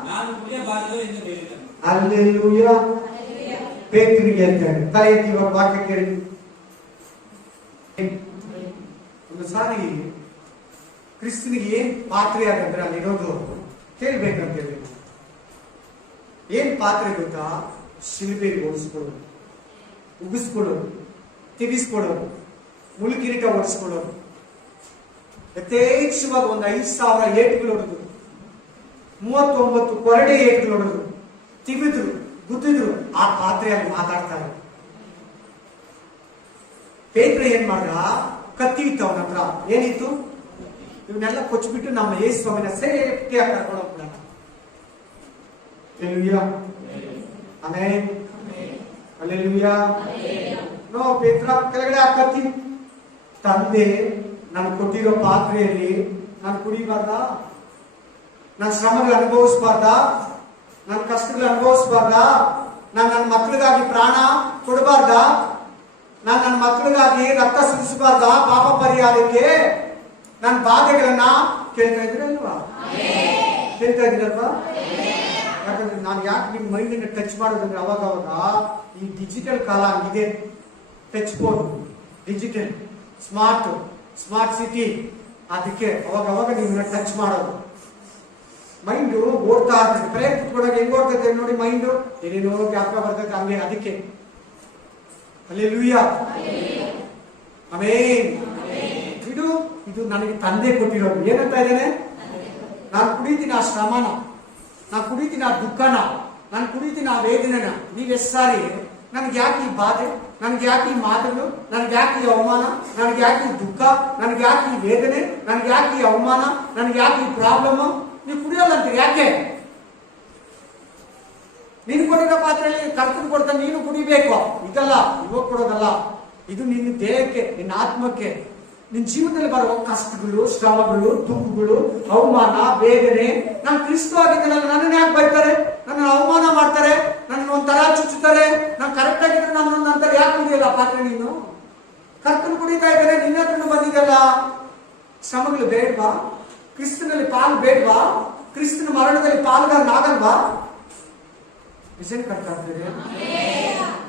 ನಾನು ಕುಡಿಯಬಾರದು ಎಂದು ಹೇಳಿದನು. ಹಲ್ಲೆಲೂಯಾ. ಪೇತ್ರನಿಗೆ ಹೇಳ್ತಾರೆ. ತಲೆ ಎತ್ತಿ ವಾಕ್ಯ ಕೇಳಿ. ಒಂದು ಸಾರಿ ಕ್ರಿಸ್ತನಿಗೆ ಏನ್ ಪಾತ್ರೆ ಆಗಂದ್ರೆ ಅಲ್ಲಿರೋದು ಕೇಳ್ಬೇಕಂತ ಹೇಳಿ. ಏನ್ ಪಾತ್ರೆ ಗೊತ್ತಾ? ಶಿಲ್ಬೆಗೆ ಓಡಿಸ್ಕೊಳ್ಳೋದು, ಉಗಿಸ್ಕೊಳ್ಳೋದು, ತಿವಿಸ್ಕೊಳ್ಳೋದು, ಮುಳುಕಿರೀಟ ಓಡಿಸ್ಕೊಳ್ಳೋದು, ಯಥೇಚ್ಛವಾಗಿ ಒಂದು 5,000 ಏಟುಗಳು ಹೊಡೆದು, 39 ಕೊರಡೆ ಏಟುಗಳು ಹೊಡೆದು, ತಿವಿದ್ರು, ಗುದ್ದಿದ್ರು. ಆ ಪಾತ್ರೆಯಲ್ಲಿ ಮಾತಾಡ್ತಾರೆ. ಪೇತ್ರ ಏನ್ ಮಾಡ್ದ? ಕತ್ತಿ ಇತ್ತು ಅವನ ಹತ್ರ. ಏನಿತ್ತು? ಇವನ್ನೆಲ್ಲ ಕೊಚ್ಚಿಬಿಟ್ಟು ನಮ್ಮ ಯೇಸು ಸ್ವಾಮಿನ ಸೇಫ್ಟಿ ಆಗಿ ಕರ್ಕೊಂಡು ಹೋಗ್ಬಿಡೋಣ. ಹಲ್ಲೆಲೂಯಾ. ಆಮೆನ್. ಹಲ್ಲೆಲೂಯಾ. ನೋ ಪೇತ್ರ, ಕೆಳಗಡೆ ಆ ಕತ್ತಿ. ತಂದೆ ನಾನು ಕೊಟ್ಟಿರೋ ಪಾತ್ರೆಯಲ್ಲಿ ನಾನು ಕುಡಿಬಾರ್ದ? ನನ್ನ ಶ್ರಮಗಳು ಅನುಭವಿಸಬಾರ್ದ? ನನ್ನ ಕಷ್ಟಗಳು ಅನುಭವಿಸಬಾರ್ದ? ನಾನು ನನ್ನ ಮಕ್ಕಳಿಗಾಗಿ ಪ್ರಾಣ ಕೊಡಬಾರ್ದ? ನಾನು ನನ್ನ ಮಕ್ಕಳಿಗಾಗಿ ರಕ್ತ ಸುರಿಸಬಾರ್ದ ಪಾಪ ಪರಿಹಾರಕ್ಕೆ ನನ್ನ ಬಾಧೆಗಳನ್ನ ಕೇಳ್ತಾ ಇದ್ದೀರಲ್ವಾ? ಕೇಳ್ತಾ ಇದ್ದೀರಲ್ವಾ? ಯಾಕಂದ್ರೆ ನಾನು ಯಾಕೆ ನಿಮ್ಮ ಮೈಂಡ್ ಟಚ್ ಮಾಡೋದಂದ್ರೆ ಅವಾಗ ಈ ಡಿಜಿಟಲ್ ಕಾಲ ಆಗಿದೆ. Touch phone, digital, smart city, ಅದಕ್ಕೆ ಅವಾಗ ನಿಮ್ಮನ್ನ ಟಚ್ ಮಾಡೋದು. ಮೈಂಡ್ ಓಡ್ತಾ ಇರ್ತದೆ. ಪ್ರೇಯರ್ ಕುತ್ಕೊಂಡಾಗ ಹೆಂಗ್ ಓಡ್ತದೆ ನೋಡಿ ಮೈಂಡ್, ಏನೇನೋ ಜ್ಞಾಪಕ ಬರ್ತದೆ ಹಂಗೆ. ಅದಕ್ಕೆ ಹಲ್ಲೆಲೂಯಾ, ಆಮೆನ್. ಇದು ನನಗೆ ತಂದೆ ಕೊಟ್ಟಿರೋದು. ಏನಂತ ಇದ್ದೇನೆ? ನಾನು ಕುಡಿತೀನಿ ಆ ಶ್ರಮನ, ನಾನು ಕುಡಿತೀನಿ ಆ ದುಃಖನ, ನಾನು ಕುಡಿತೀನಿ ಆ ವೇದನೆನ. ನೀವೆಷ್ಟು ಸಾರಿ ನನ್ಗೆ ಯಾಕೆ ಈ ಬಾಧೆ, ನನ್ಗೆ ಯಾಕೆ ಈ ಮಾತುಗಳು, ನನ್ಗೆ ಯಾಕೆ ಈ ಅವಮಾನ, ನನ್ಗೆ ಯಾಕೆ ಈ ದುಃಖ, ನನ್ಗೆ ಯಾಕೆ ಈ ವೇದನೆ, ನನ್ಗೆ ಯಾಕೆ ಈ ಅವಮಾನ, ನನ್ಗೆ ಯಾಕೆ ಈ ಪ್ರಾಬ್ಲಮ್? ನೀವು ಕುಡಿಯೋಲ್ಲ ಅಂತೀರಿ. ಯಾಕೆ? ನೀನು ಕೊಟ್ಟಿರೋ ಪಾತ್ರೆಯಲ್ಲಿ ಕರ್ತನ ಕೊಡ್ತಾ ನೀನು ಕುಡಿಬೇಕು. ಇದಲ್ಲ, ಇವಾಗ ಕೊಡೋದಲ್ಲ. ಇದು ನಿನ್ನ ದೇಹಕ್ಕೆ, ನಿನ್ನ ಆತ್ಮಕ್ಕೆ, ನಿನ್ನ ಜೀವನದಲ್ಲಿ ಬರುವ ಕಷ್ಟಗಳು, ಶ್ರಮಗಳು, ದುಃಖಗಳು, ಅವಮಾನ, ವೇದನೆ. ನಾನು ಕ್ರಿಸ್ತ ಆಗಿದ್ದಲ್ಲ, ನನ್ನನ್ನು ಯಾಕೆ ಬೈತಾರೆ, ನನ್ನ ಅವಮಾನ ಮಾಡ್ತಾರೆ, ನನ್ನ ಒಂಥರ ಚುಚ್ಚುತ್ತಾರೆ. ನಾನು ಕರೆಕ್ಟ್ ಆಗಿದ್ರೆ ನನ್ನ ನಂತರ ಯಾಕೆ ಕುಡಿಯಲ್ಲ ಪಾತ್ರೆ? ನೀನು ಕರ್ತನ ಕುಡಿತಾ ಇದ್ದಾರೆ, ನಿನ್ನ ಹತ್ರನು ಬಂದಿದ್ದಲ್ಲ. ಶ್ರಮಗಳು ಬೇಡವಾ? ಕ್ರಿಸ್ತನಲ್ಲಿ ಪಾಲು ಬೇಡವಾ? ಕ್ರಿಸ್ತನ ಮರಣದಲ್ಲಿ ಪಾಲ್ಗಾರನಾಗಲ್ವಾ? ವಿಷನ್ ಕಟ್ತಾ ಇರ್ತೀರಿ.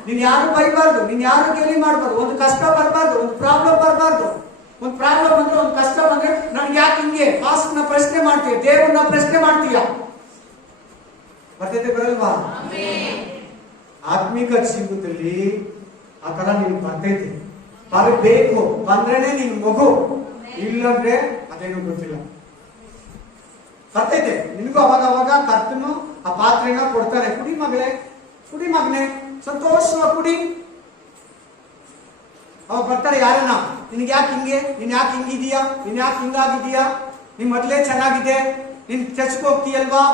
ನೀನ್ ಯಾರು ಬೈಬಾರ್ದು, ನೀನ್ ಯಾರು ಗೇಲಿ ಮಾಡಬಾರ್ದು. ಒಂದು ಕಷ್ಟ ಬರಬಾರ್ದು, ಒಂದು ಪ್ರಾಬ್ಲಮ್ ಬರಬಾರ್ದು. ಒಂದು ಪ್ರಾಬ್ಲಮ್ ಬಂದ್ರೆ, ಒಂದು ಕಷ್ಟ ಬಂದ್ರೆ ನನ್ಗೆ ಯಾಕೆ ಹಿಂಗೆ ಪಾಸ್ಟ್ನ ಪ್ರಶ್ನೆ ಮಾಡ್ತೀಯ, ದೇವರನ್ನ ಪ್ರಶ್ನೆ ಮಾಡ್ತೀಯ. ಬರ್ತೈತೆ ಬರಲ್ವಾ? ಆತ್ಮಿಕ ಜೀವನದಲ್ಲಿ ಆ ತರ ನೀನು ಬರ್ತೈತೆ. ಬರಬೇಕು, ಬಂದ್ರೇನೆ ನೀನು ಮಗು, ಇಲ್ಲಂದ್ರೆ ಅದೇನು ಗೊತ್ತಿಲ್ಲ. ಬರ್ತೈತೆ ನಿನಗೂ ಅವಾಗ ಕರ್ತನು ಆ ಪಾತ್ರೆನ ಕೊಡ್ತಾರೆ. ಕುಡಿ ಮಗಳೇ, ಕುಡಿ ಮಗನೇ, ಸಂತೋಷವಾಗಿ ಕುಡಿ. ಅವಾಗ ಬರ್ತಾರೆ ಯಾರನ್ನ, ನಿನ್ಗೆ ಯಾಕೆ ಹಿಂಗೆ, ನೀನ್ ಯಾಕೆ ಹಿಂಗಿದೀಯಾ, ನೀನ್ ಯಾಕೆ ಹಿಂಗಾಗಿದೀಯಾ, ನಿನ್ ಮೊದ್ಲೇ ಚೆನ್ನಾಗಿದೆ, ನೀನ್ ಚರ್ಚ್ಗೆ ಹೋಗ್ತೀಯಲ್ವಾ?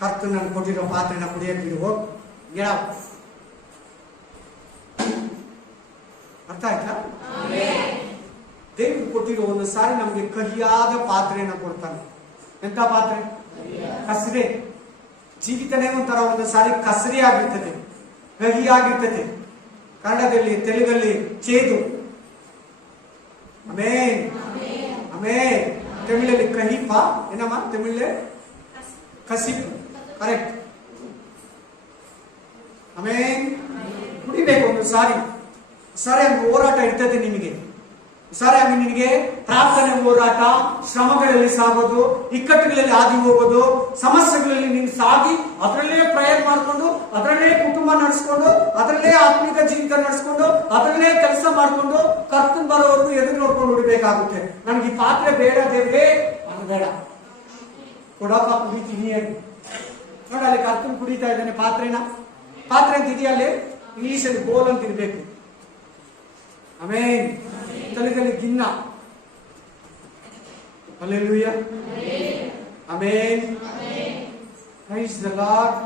ಕರ್ತನು ನನ್ಗೆ ಕೊಟ್ಟಿರೋ ಪಾತ್ರೆನ ಕುಡಿಯಕ್ಕೆ ಹೋಗ್. ಅರ್ಥ ಆಯ್ತಾ? ದೇವ್ರು ಕೊಟ್ಟಿರೋ ಒಂದು ಸಾರಿ ನಮ್ಗೆ ಕಹಿಯಾದ ಪಾತ್ರೆನ ಕೊಡ್ತಾನೆ. ಎಂತ ಪಾತ್ರೆ? ಕಸರೆ. ಜೀವಿತನೇ ಒಂಥರ ಒಂದು ಸಾರಿ ಕಸರೆ ಆಗಿರ್ತದೆ, ಕಹಿಯಾಗಿರ್ತದೆ. ಕನ್ನಡದಲ್ಲಿ, ತೆಲುಗಲ್ಲಿ ಚೇದು. ಆಮೇನ್, ಆಮೇನ್. ತಮಿಳಲ್ಲಿ ಕಹಿಪ, ಏನಮ್ಮ ತಮಿಳ್? ಕಸಿಪ್, ಕರೆಕ್ಟ್. ಆಮೇನ್. ಕುಡಿಬೇಕು ಒಂದು ಸಾರಿ. ಹಂಗೆ ಹೋರಾಟ ಇರ್ತದೆ ನಿಮಗೆ. ಹಂಗೆ ನಿನಗೆ ಪ್ರಾರ್ಥನೆ ಹೋರಾಟ, ಶ್ರಮಗಳಲ್ಲಿ ಸಾಗೋದು, ಇಕ್ಕಟ್ಟುಗಳಲ್ಲಿ ಹಾದಿ ಹೋಗೋದು, ಸಮಸ್ಯೆಗಳಲ್ಲಿ ನೀನು ಸಾಗಿ ಅದರಲ್ಲೇ ಪ್ರೇಯರ್ ಮಾಡ್ಕೊಂಡು, ಅದರಲ್ಲೇ ಕುಟುಂಬ ನಡೆಸ್ಕೊಂಡು, ಅದರಲ್ಲೇ ಆತ್ಮಿಕ ಜೀವಿತ ನಡೆಸ್ಕೊಂಡು, ಅದರಲ್ಲೇ ಕೆಲಸ ಮಾಡ್ಕೊಂಡು ಕರ್ತನ್ ಬರೋವರೆಗೂ ಎದುರು ನೋಡ್ಕೊಂಡು ಹೊಡಿಬೇಕಾಗುತ್ತೆ. ನನಗೆ ಈ ಪಾತ್ರೆ ಬೇಡ ದೇವ್ರೇ, ಅದು ಬೇಡ, ಕೊಡಪ್ಪ ಕುಡಿತೀನಿ ಅಂತ. ನೋಡಿ ಅಲ್ಲಿ ಕರ್ತನ್ ಕುಡಿತಾ ಇದ್ದಾನೆ ಪಾತ್ರೆ ಅಂತ ಇದೆಯಲ್ಲಿ ಇಂಗ್ಲಿಷಲ್ಲಿ ಬೋಲ್ ಅಂತ ಇರ್ಬೇಕು. ಆಮೇನ್. ತೆಲುಗಲ್ಲಿ ಗಿನ್ನ. Hallelujah, amen. Praise the lord.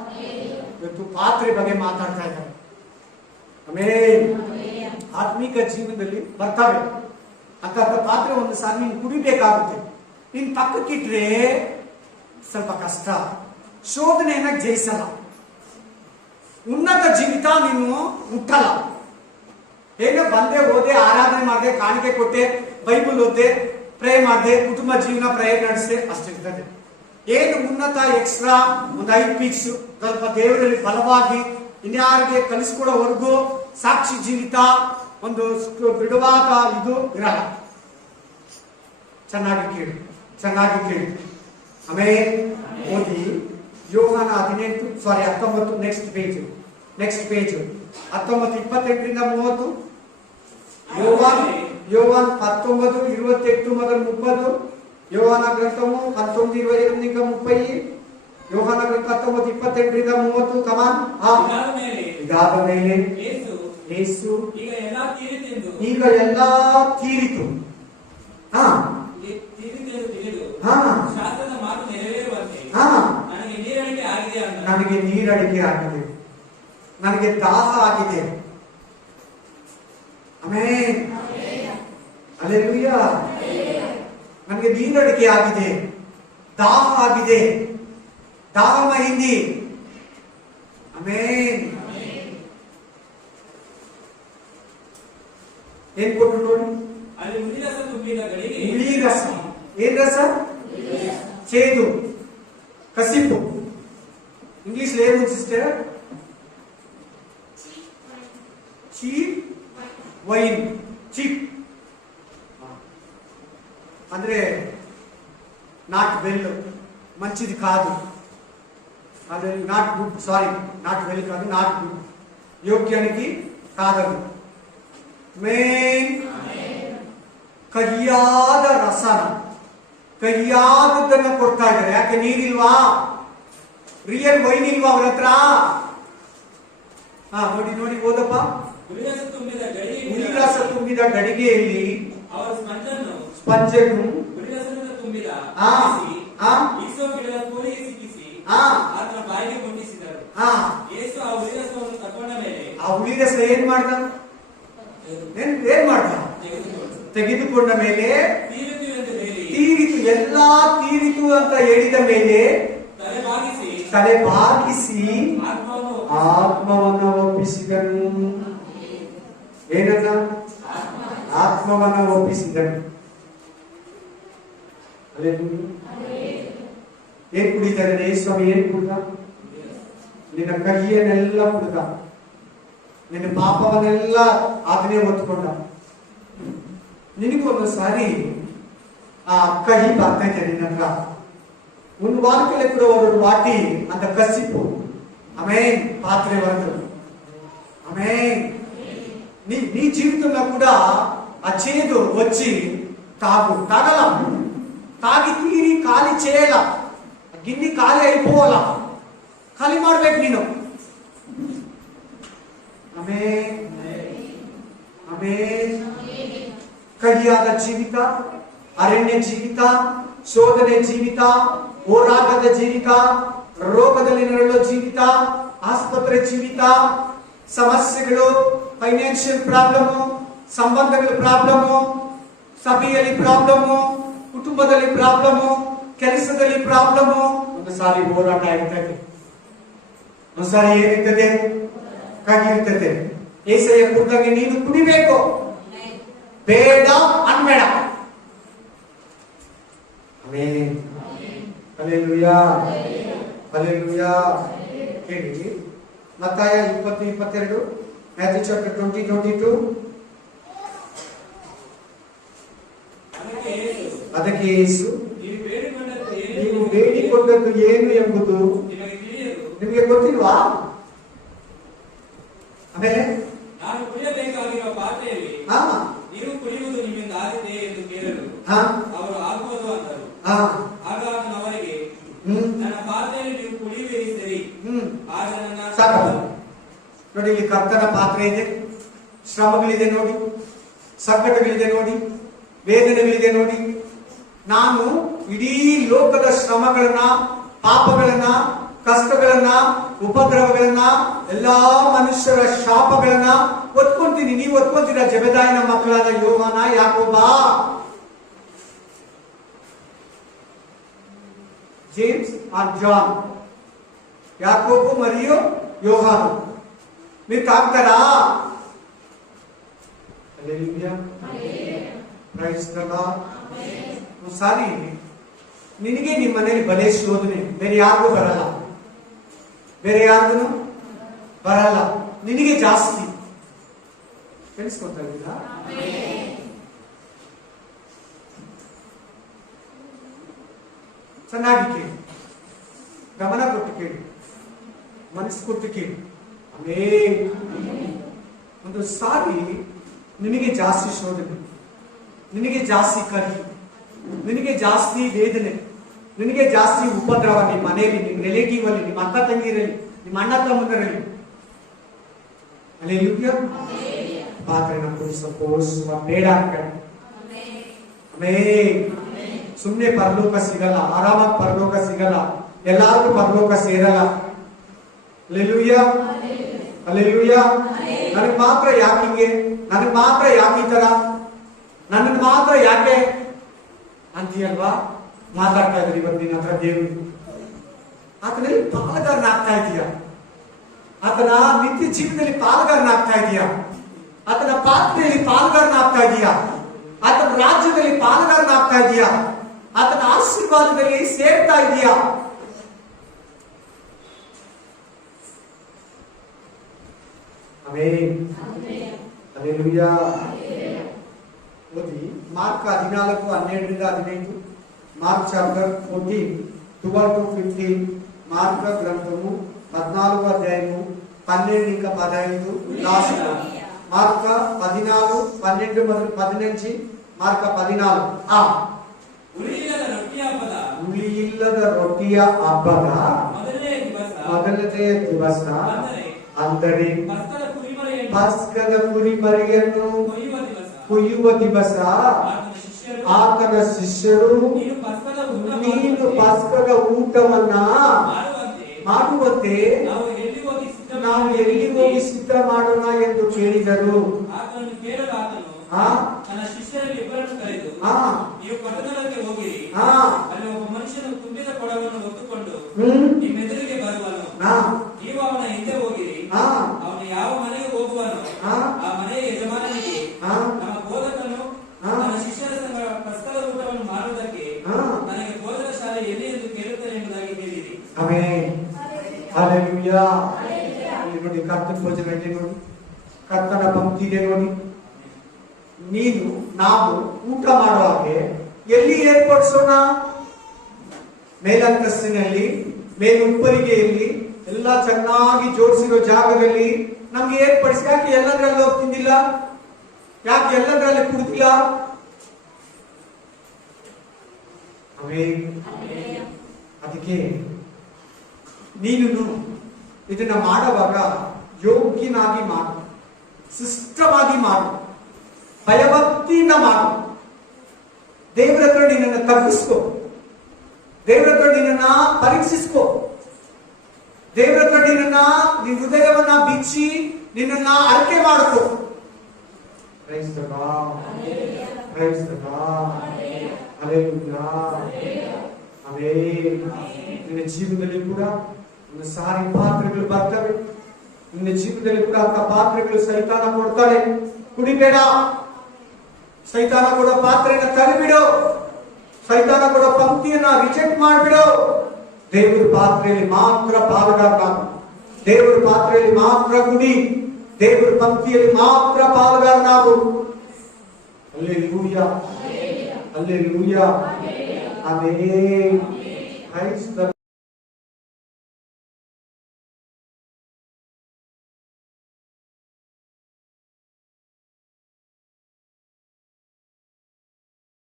ಇವತ್ತು ಪಾತ್ರೆ ಬಗ್ಗೆ ಮಾತಾಡ್ತಾ ಇದ್ದಾರೆ. ಆಮೇನ್. ಆತ್ಮಿಕ ಜೀವನದಲ್ಲಿ ಬರ್ತವೆ ಅಂತ ಪಾತ್ರೆ ಒಂದು ಸಾರಿ ನೀನು ಕುಡಿಬೇಕಾಗುತ್ತೆ. ನೀನ್ ಪಕ್ಕಕ್ಕಿಟ್ರೆ ಸ್ವಲ್ಪ ಕಷ್ಟ, ಶೋಧನೆಯನ್ನ ಜಯಿಸಲ್ಲ, ಉನ್ನತ ಜೀವಿತ ನೀನು ಮುಟ್ಟಲ್ಲ. ಏನೋ ಬಂದೆ, ಹೋದೆ, ಆರಾಧನೆ ಮಾಡಿದೆ, ಕಾಣಿಕೆ ಕೊಟ್ಟೆ, ಬೈಬಲ್ ಓದ್ದೆ, ಪ್ರೇ ಮಾಡಿದೆ, ಕುಟುಂಬ ಜೀವನ ಪ್ರಯರ್ ನಡೆಸಿದೆ, ಅಷ್ಟಿರ್ತದೆ. ಏನು ಉನ್ನತ ಎಕ್ಸ್ಟ್ರಾ ಒಂದು 5 ಪೀಕ್ಸ್ ಸ್ವಲ್ಪ ದೇವರಲ್ಲಿ ಬಲವಾಗಿ ಇನ್ಯಾರಿಗೆ ಕಲಿಸ್ಕೊಡೋವರೆಗೂ ಸಾಕ್ಷಿ ಜೀವಿತ, ಒಂದು ಬಿಡುವಾದ ಇದು ಇರಲ್ಲ. ಚೆನ್ನಾಗಿ ಕೇಳಿ. ಆಮೇಲೆ ಓದಿ ಯೋಹಾನ 19, ನೆಕ್ಸ್ಟ್ ಪೇಜ್ 19, 28ರಿಂದ 30. ಯೋಹಾನ್ 19, 28 ಮೊದಲು 30. ಯೋಹಾನ ಗ್ರಂಥము 19, 28-30. ಯೋಹಾನ ಗ್ರಂಥ 19, 28ರಿಂದ 30. ಕಮಾನ್. ಇದಾದ ಮೇಲೆ ಯೇಸು ಈಗ ಎಲ್ಲ ತೀರಿತು. ನನಗೆ ನೀರಡಿಕೆ ಆಗಿದೆ, ನನಗೆ ದಾಹ ಆಗಿದೆ. Amen, hallelujah. ನನಗೆ ನೀರಡಿಕೆ ಆಗಿದೆ, ದಾಹ ಆಗಿದೆ, ದಾಹಮಹಿಂದಿ. ಆಮೆನ್. ಏನ್ ಕೊಟ್ರು ನೋಡಿ, ಅಲ್ಲಿ ಹುಳಿರಸ ತುಂಬಿದ ಗಡಿಗೆ ಹುಳಿ ರಸ. ಏನ್ ರಸ? చేదు, ಕಸಿಪು. ಇಂಗ್ಲಿಷ್ ಏನು ಸಿಸ್ಟರ್? Cheap wine. ಚೀಪ್ ಅಂದ್ರೆ నాట్ వెల్, మంచిది కాదు. అది not good, sorry not well కాదు, నాట్ గుడ్, ಯೋಗ್ಯನಿಗೆ ಕಾದದು. ಮೇನ್ ಕಹಿಯಾದ ರಸನ, ಕಹಿಯಾದದ್ದನ್ನ ಕೊಡ್ತಾ ಇದ್ದಾರೆ. ಯಾಕೆ? ನೀರಿಲ್ವಾ? ರಿಯಲ್ ವೈನ್ ಇಲ್ವಾ ಅವ್ರ ಹತ್ರ? ನೋಡಿ ನೋಡಿ ಓದಪ್ಪ. ಹುಳಿರಸ ತುಂಬಿದ ಗಡಿಗೆ ಹುಳಿರಸ ತುಂಬಿದ ಗಡಿಗೆಯಲ್ಲಿ ಅವರ ಸ್ಪಂಜನ್ನು ಹುಳಿರಸದಿಂದ ತುಂಬಿದ ಈಸೋ ಗಿಡದ ಕೋಲಿಗೆ ಸಿಕ್ಕಿಸಿ ಆತನ ಬಾಯಿಗೆ ಮುಟ್ಟಿಸಿದರು. ಯೇಸು ಆ ಹುಳಿರಸವನ್ನು ತಕೊಂಡ ಮೇಲೆ ಆ ಹುಳಿರಸ ಏನ್ ಮಾಡ್ದ? ಏನ್ ಮಾಡ್ದ? ತೆಗೆದುಕೊಂಡ ಮೇಲೆ ತೀರಿತು ಎಂದು ಹೇಳಿ, ತೀರಿತು, ಎಲ್ಲಾ ತೀರಿತು ಅಂತ ಹೇಳಿದ ಮೇಲೆ ತಲೆ ಬಾಗಿಸಿ ಆತ್ಮವನ್ನು ಒಪ್ಪಿಸಿದನು. ಏನನ್ನ? ಆತ್ಮವನ್ನು ಒಪ್ಪಿಸಿದನು. ಏನ್ ಕುಡಿತಾರೆ? ಸ್ವಾಮಿ ಏನ್ ಕುಡ್ದ? ನಿನ್ನ ಕಹಿಯನ್ನೆಲ್ಲ ಕುಡ್ದ, ನಿನ್ನ ಪಾಪವನ್ನೆಲ್ಲ ಅದನ್ನೇ ಹೊತ್ಕೊಂಡ. ನಿನಗೊಂದು ಸಾರಿ ಆ ಕಹಿ ಬರ್ತಾ ಇದೆ ನಿನ್ನ ಹತ್ರ. ಒಂದು ವಾರಕ್ಕೆ ಕೂಡ ஒரு வாட்டி அந்த கசிப்பு, ఆమేన్, పాత్రే వరకు, ఆమేన్. నీ జీవితంలో కూడా ఆ చేదు వచ్చి తాగల, తాగి తీరి ఖాళీ చేయాల, గిన్నె ఖాళీ అయిపోవాల, ఖాళీ ಮಾಡ್ಬೇಕು ನೀನು. ಆಮేನ್, ಆಮేನ್. ಕಹಿಯಾದ ಜೀವಿತ, ಅರಣ್ಯ ಜೀವಿತ, ಶೋಧನೆ ಜೀವಿತ, ಹೋರಾಟದ ಜೀವಿತ, ರೋಗದಲ್ಲಿ ನರಳೋ ಜೀವಿತ, ಆಸ್ಪತ್ರೆ ಜೀವಿತ, ಸಮಸ್ಯೆಗಳು, ಫೈನಾನ್ಷಿಯಲ್ ಪ್ರಾಬ್ಲಮ್, ಸಂಬಂಧಗಳ ಪ್ರಾಬ್ಲಮ್, ಸಭೆಯಲ್ಲಿ ಪ್ರಾಬ್ಲಮ್, ಕುಟುಂಬದಲ್ಲಿ ಪ್ರಾಬ್ಲಮ್, ಕೆಲಸದಲ್ಲಿ ಪ್ರಾಬ್ಲಮ್. ಒಂದು ಸಾರಿ ಹೋರಾಟ ಇರ್ತದೆ, ಒಂದು ಸಾರಿ ಏನಿರ್ತದೆ? ಕಹಿರ್ತದೆ. ಏಸಯ್ಯ ಕುಡ್ದಂಗೆ ನೀನು ಕುಡಿಬೇಕು, ಬೇಡ ಅನ್ಬೇಡ. Amen, hallelujah, hallelujah. ಕೇಳಿ ಮತ್ತಾಯ 20:22, ಮ್ಯಾಥ್ಯೂ ಚಾಪ್ಟರ್ 20:22. ಅದಕ್ಕೆ ಯೇಸು, ನೀವು ಬೇಡಿಕೊಂಡದ್ದು ಏನು ಎಂಬುದು ನಿಮಗೆ ಗೊತ್ತಿಲ್ವಾ? ಆಮೇಲೆ ನಾನು ಕುಡಿಯಬೇಕಾಗಿರುವ ಪಾತ್ರೆಯಲ್ಲಿ ನೀವು ಕುಡಿಯುವುದು ನಿಮ್ಮಿಂದ ಆಗಿದೆ ಎಂದು ಕೇಳಲು ಅವರು ಆಗುವುದು ಅಂದರು. ಆಗ ಅವನು ಅವರಿಗೆ, ನನ್ನ ಪಾತ್ರೆಯಲ್ಲಿ ನೀವು ಕುಡಿಯುವಿರಿ ಸರಿ, ಆಗ ನನ್ನ ನೋಡಿ, ಇಲ್ಲಿ ಕರ್ತನ ಪಾತ್ರೆ ಇದೆ, ಶ್ರಮಗಳಿದೆ ನೋಡಿ, ಸಂಕಟಗಳಿದೆ ನೋಡಿ, ವೇದನೆಗಳಿದೆ ನೋಡಿ. ನಾನು ಇಡೀ ಲೋಕದ ಶ್ರಮಗಳನ್ನ, ಪಾಪಗಳನ್ನ, ಕಷ್ಟಗಳನ್ನ, ಉಪದ್ರವಗಳನ್ನ, ಎಲ್ಲಾ ಮನುಷ್ಯರ ಶಾಪಗಳನ್ನ ಒತ್ಕೊಂತೀನಿ. ನೀವು ಒತ್ಕೊಂತೀರಾ? ಜೆಬೆದಾಯನ ಮಕ್ಕಳಾದ ಯೋಹಾನ, ಯಾಕೋಬ, ಜೇಮ್ಸ್ ಆರ್ ಜಾನ್, ಯಾಕೋಬು మరియు యోహాను, మీరు తాగుతారా? హల్లెలూయా, ಪ್ರೈಸ್ ದ ಲಾರ್ಡ್. ಒಂದ್ಸಾರಿ ನಿನಗೆ ನಿಮ್ಮ ಮನೆಯಲ್ಲಿ ಬಲೆ ಶೋಧನೆ ಬೇರೆ ಯಾರಿಗೂ ಬರಲ್ಲ, ಬೇರೆ ಯಾರಿಗೂ ಬರಲ್ಲ, ನಿನಗೆ ಜಾಸ್ತಿ. ಕೇಳಿಸ್ಕೊತಾ ಇದ್ದೀರಾ? ಚೆನ್ನಾಗಿ ಕೇಳಿ, ಗಮನ ಕೊಟ್ಟು ಕೇಳಿ, ಮನಸ್ಸು ಕೊಟ್ಟು ಕೇಳಿ. ಆಮೇಲೆ ಒಂದು ಸಾರಿ ನಿನಗೆ ಜಾಸ್ತಿ ಶೋಧನೆ, ನಿನಗೆ ಜಾಸ್ತಿ ಕಹಿ, ನಿನಗೆ ಜಾಸ್ತಿ ವೇದನೆ, ನಿನಗೆ ಜಾಸ್ತಿ ಉಪದ್ರವ, ನಿಮ್ಮ ಮನೆಯಲ್ಲಿ, ನಿಮ್ಮ ರಿಲೇಟಿವ್ ಅಲ್ಲಿ, ನಿಮ್ಮ ಅಕ್ಕ ತಂಗಿರಲ್ಲಿ, ನಿಮ್ಮ ಅಣ್ಣ ತಮ್ಮಂದರಲ್ಲಿ. ಹಲ್ಲೆಲೂಯಾ. ಪಾತ್ರೆನ ಪೋಷಿಸುವ ಬೇಡ ಹಾಕ್ಬೇಡ. ಆಮೆನ್. ಸುಮ್ಮನೆ ಪರಲೋಕ ಸಿಗಲ್ಲ, ಆರಾಮಾಗಿ ಪರಲೋಕ ಸಿಗಲ್ಲ, ಎಲ್ಲಾರ್ಗೂ ಪರಲೋಕ ಸೇರಲ್ಲ. Hallelujah, hallelujah. ನನಗೆ ಮಾತ್ರ ಯಾಕೆ ಹಿಂಗೆ, ನನಗೆ ಮಾತ್ರ ಯಾಕೆ ಈ ತರ, ನನಗೆ ಮಾತ್ರ ಯಾಕೆ ಅಂತೀಯಲ್ವಾ? ಮಾತಾಡ್ತಾ ಇದ್ರಿ ಇವತ್ತು ನಿನ್ನ ಹತ್ರ ದೇವರು. ಆತನಲ್ಲಿ ಪಾಲುಗಾರನಾಗ್ತಾ ಇದೀಯ, ಆತನ ನಿತ್ಯ ಜೀವನದಲ್ಲಿ ಪಾಲುಗಾರನಾಗ್ತಾ ಇದೀಯ. ಆತನ ಪಾತ್ರೆಯಲ್ಲಿ ಪಾಲ್ಗಾರನಾಗ್ತಾ ಇದೀಯಾ? ಆತನ ರಾಜ್ಯದಲ್ಲಿ ಪಾಲ್ಗಾರನಾಗ್ತಾ ಇದೀಯಾ? ಆತನ ಆಶೀರ್ವಾದದಲ್ಲಿ ಸೇರ್ತಾ ಇದೀಯಾ? ಆಮೆನ್. ಹಲ್ಲೆಲೂಯಾ. ಓದಿ ಮಾರ್ಕ್ 14:12-15. Mark chapter 14 12-15. మార్క్ గ్రంథము 14వ అధ్యాయము 12 ఇంకా 15 లాస్ట్. మార్క్ 14 12 మొదలు 10 నుంచి మార్క్ 14. ಉಳಿಯಿಲ್ಲದ ರೊಟ್ಟಿಯ ಹಬ್ಬದ ಮೊದಲನೆಯ ದಿವಸ ಅಂದರೆ ಪಸ್ಕದ ಕುರಿಮರಿಯನ್ನು ಕೊಯ್ಯುವ ದಿವಸ ಆತನ ಶಿಷ್ಯರು ನೀನು ಪಸ್ಕದ ಊಟವನ್ನ ಮಾಡುವಂತೆ ನಾವು ಎಲ್ಲಿ ಹೋಗಿ ಸಿದ್ಧ ಮಾಡೋಣ ಎಂದು ಕೇಳಿದರು. ತನ್ನ ಶಿಷ್ಯರಲ್ಲಿ ಇಬ್ಬರನ್ನು ಕರೆದು ನೀವು ಪಟ್ಟಣಕ್ಕೆ ಹೋಗಿರಿ, ಅಲ್ಲಿ ಒಬ್ಬ ಮನುಷ್ಯನು ತುಂಬಿದ ಕೊಡವನ್ನು ಹೊತ್ತುಕೊಂಡು ನಿಮ್ಮೆದುರಿಗೆ ಬರುವನು, ನೀವು ಅವನ ಹಿಂದೆ ಹೋಗಿರಿ. ಅವನು ಯಾವ ಮನೆಗೆ ಹೋಗುವನು ಆ ಮನೆಯ ಯಜಮಾನನಿಗೆ ನಮ್ಮ ಬೋಧಕನು ತನ್ನ ಶಿಷ್ಯರ ಸಂಗ ಪಸ್ಕದ ಊಟವನ್ನು ಮಾಡುವುದಕ್ಕೆ ನನಗೆ ಬೋಧನ ಶಾಲೆ ಎಲ್ಲಿ ಎಂದು ಕೇಳುತ್ತಾನೆ ಎಂಬುದಾಗಿ ಹೇಳಿರಿ. ಆಮೆನ್. ಹಲ್ಲೆಲೂಯಾ. ನೋಡಿ ಕರ್ತನ ಭೋಜನ ಇದೆ ನೋಡಿ, ಕರ್ತನ ಪಂಕ್ತಿ ಇದೆ ನೋಡಿ. ನೀನು ನಾವು ಊಟ ಮಾಡುವಾಗೆ ಎಲ್ಲಿ ಏರ್ಪಡಿಸೋಣ? ಮೇಲಂತಸ್ತಿನಲ್ಲಿ, ಮೇಲುಪ್ಪರಿಗೆಯಲ್ಲಿ ಎಲ್ಲ ಚೆನ್ನಾಗಿ ಜೋಡಿಸಿರೋ ಜಾಗದಲ್ಲಿ ನಮ್ಗೆ ಏರ್ಪಡಿಸಿ. ಯಾಕೆ ಎಲ್ಲದರಲ್ಲಿ ಹೋಗಿ ತಿಂದಿಲ್ಲ? ಯಾಕೆ ಎಲ್ಲದರಲ್ಲಿ ಕುಡಿದಿಲ್ಲ? ಅದಕ್ಕೆ ನೀನು ಇದನ್ನ ಮಾಡುವಾಗ ಯೋಗ್ಯನಾಗಿ ಮಾಡು, ಶಿಷ್ಟವಾಗಿ ಮಾಡು, ಭಯಭಕ್ತಿಯಿಂದ ಮಾಡು. ದೇವರ ಹತ್ರ ನಿನ್ನನ್ನು ತಗ್ಗಿಸ್ಕೋ, ದೇವರ ಹತ್ರ ನಿನ್ನನ್ನ ಪರೀಕ್ಷಿಸ್ಕೋ, ದೇವರ ಹತ್ರ ನಿನ್ನ ಹೃದಯವನ್ನ ಬಿಚ್ಚಿ ನಿನ್ನನ್ನ ಅರಿಕೆ ಮಾಡ್ಕೋ. Price the lord, price the lord, hallelujah, amen. ನಿನ್ನ ಜೀವನದಲ್ಲಿ ಕೂಡ ಒಂದು ಸಾರಿ ಪಾತ್ರೆಗಳು ಬರ್ತವೆ. ನಿನ್ನ ಜೀವನದಲ್ಲಿ ಕೂಡ ಅಂತ ಪಾತ್ರೆಗಳು ಸೈತಾನ ಕೊಡ್ತಾನೆ. ಕುಡಿಬೇಡ. ಸೈತಾನ ಕೊಡೋ ಪಾತ್ರೆಯನ್ನ ತರಿಬಿಡು. ಸೈತಾನ ಕೊಡೋ ಪಂಕ್ತಿಯನ್ನ ರಿಜೆಕ್ಟ್ ಮಾಡಿಬಿಡು. ದೇವರ ಪಾತ್ರೆಯಲ್ಲಿ ಮಾತ್ರ ಪಾಲುಗಾರನಾಗು. ದೇವರ ಪಾತ್ರೆಯಲ್ಲಿ ಮಾತ್ರ ಕುಡಿ. ದೇವರ ಪಂಕ್ತಿಯಲ್ಲಿ ಮಾತ್ರ ಪಾಲುಗಾರನಾಗು. Hallelujah, hallelujah, amen.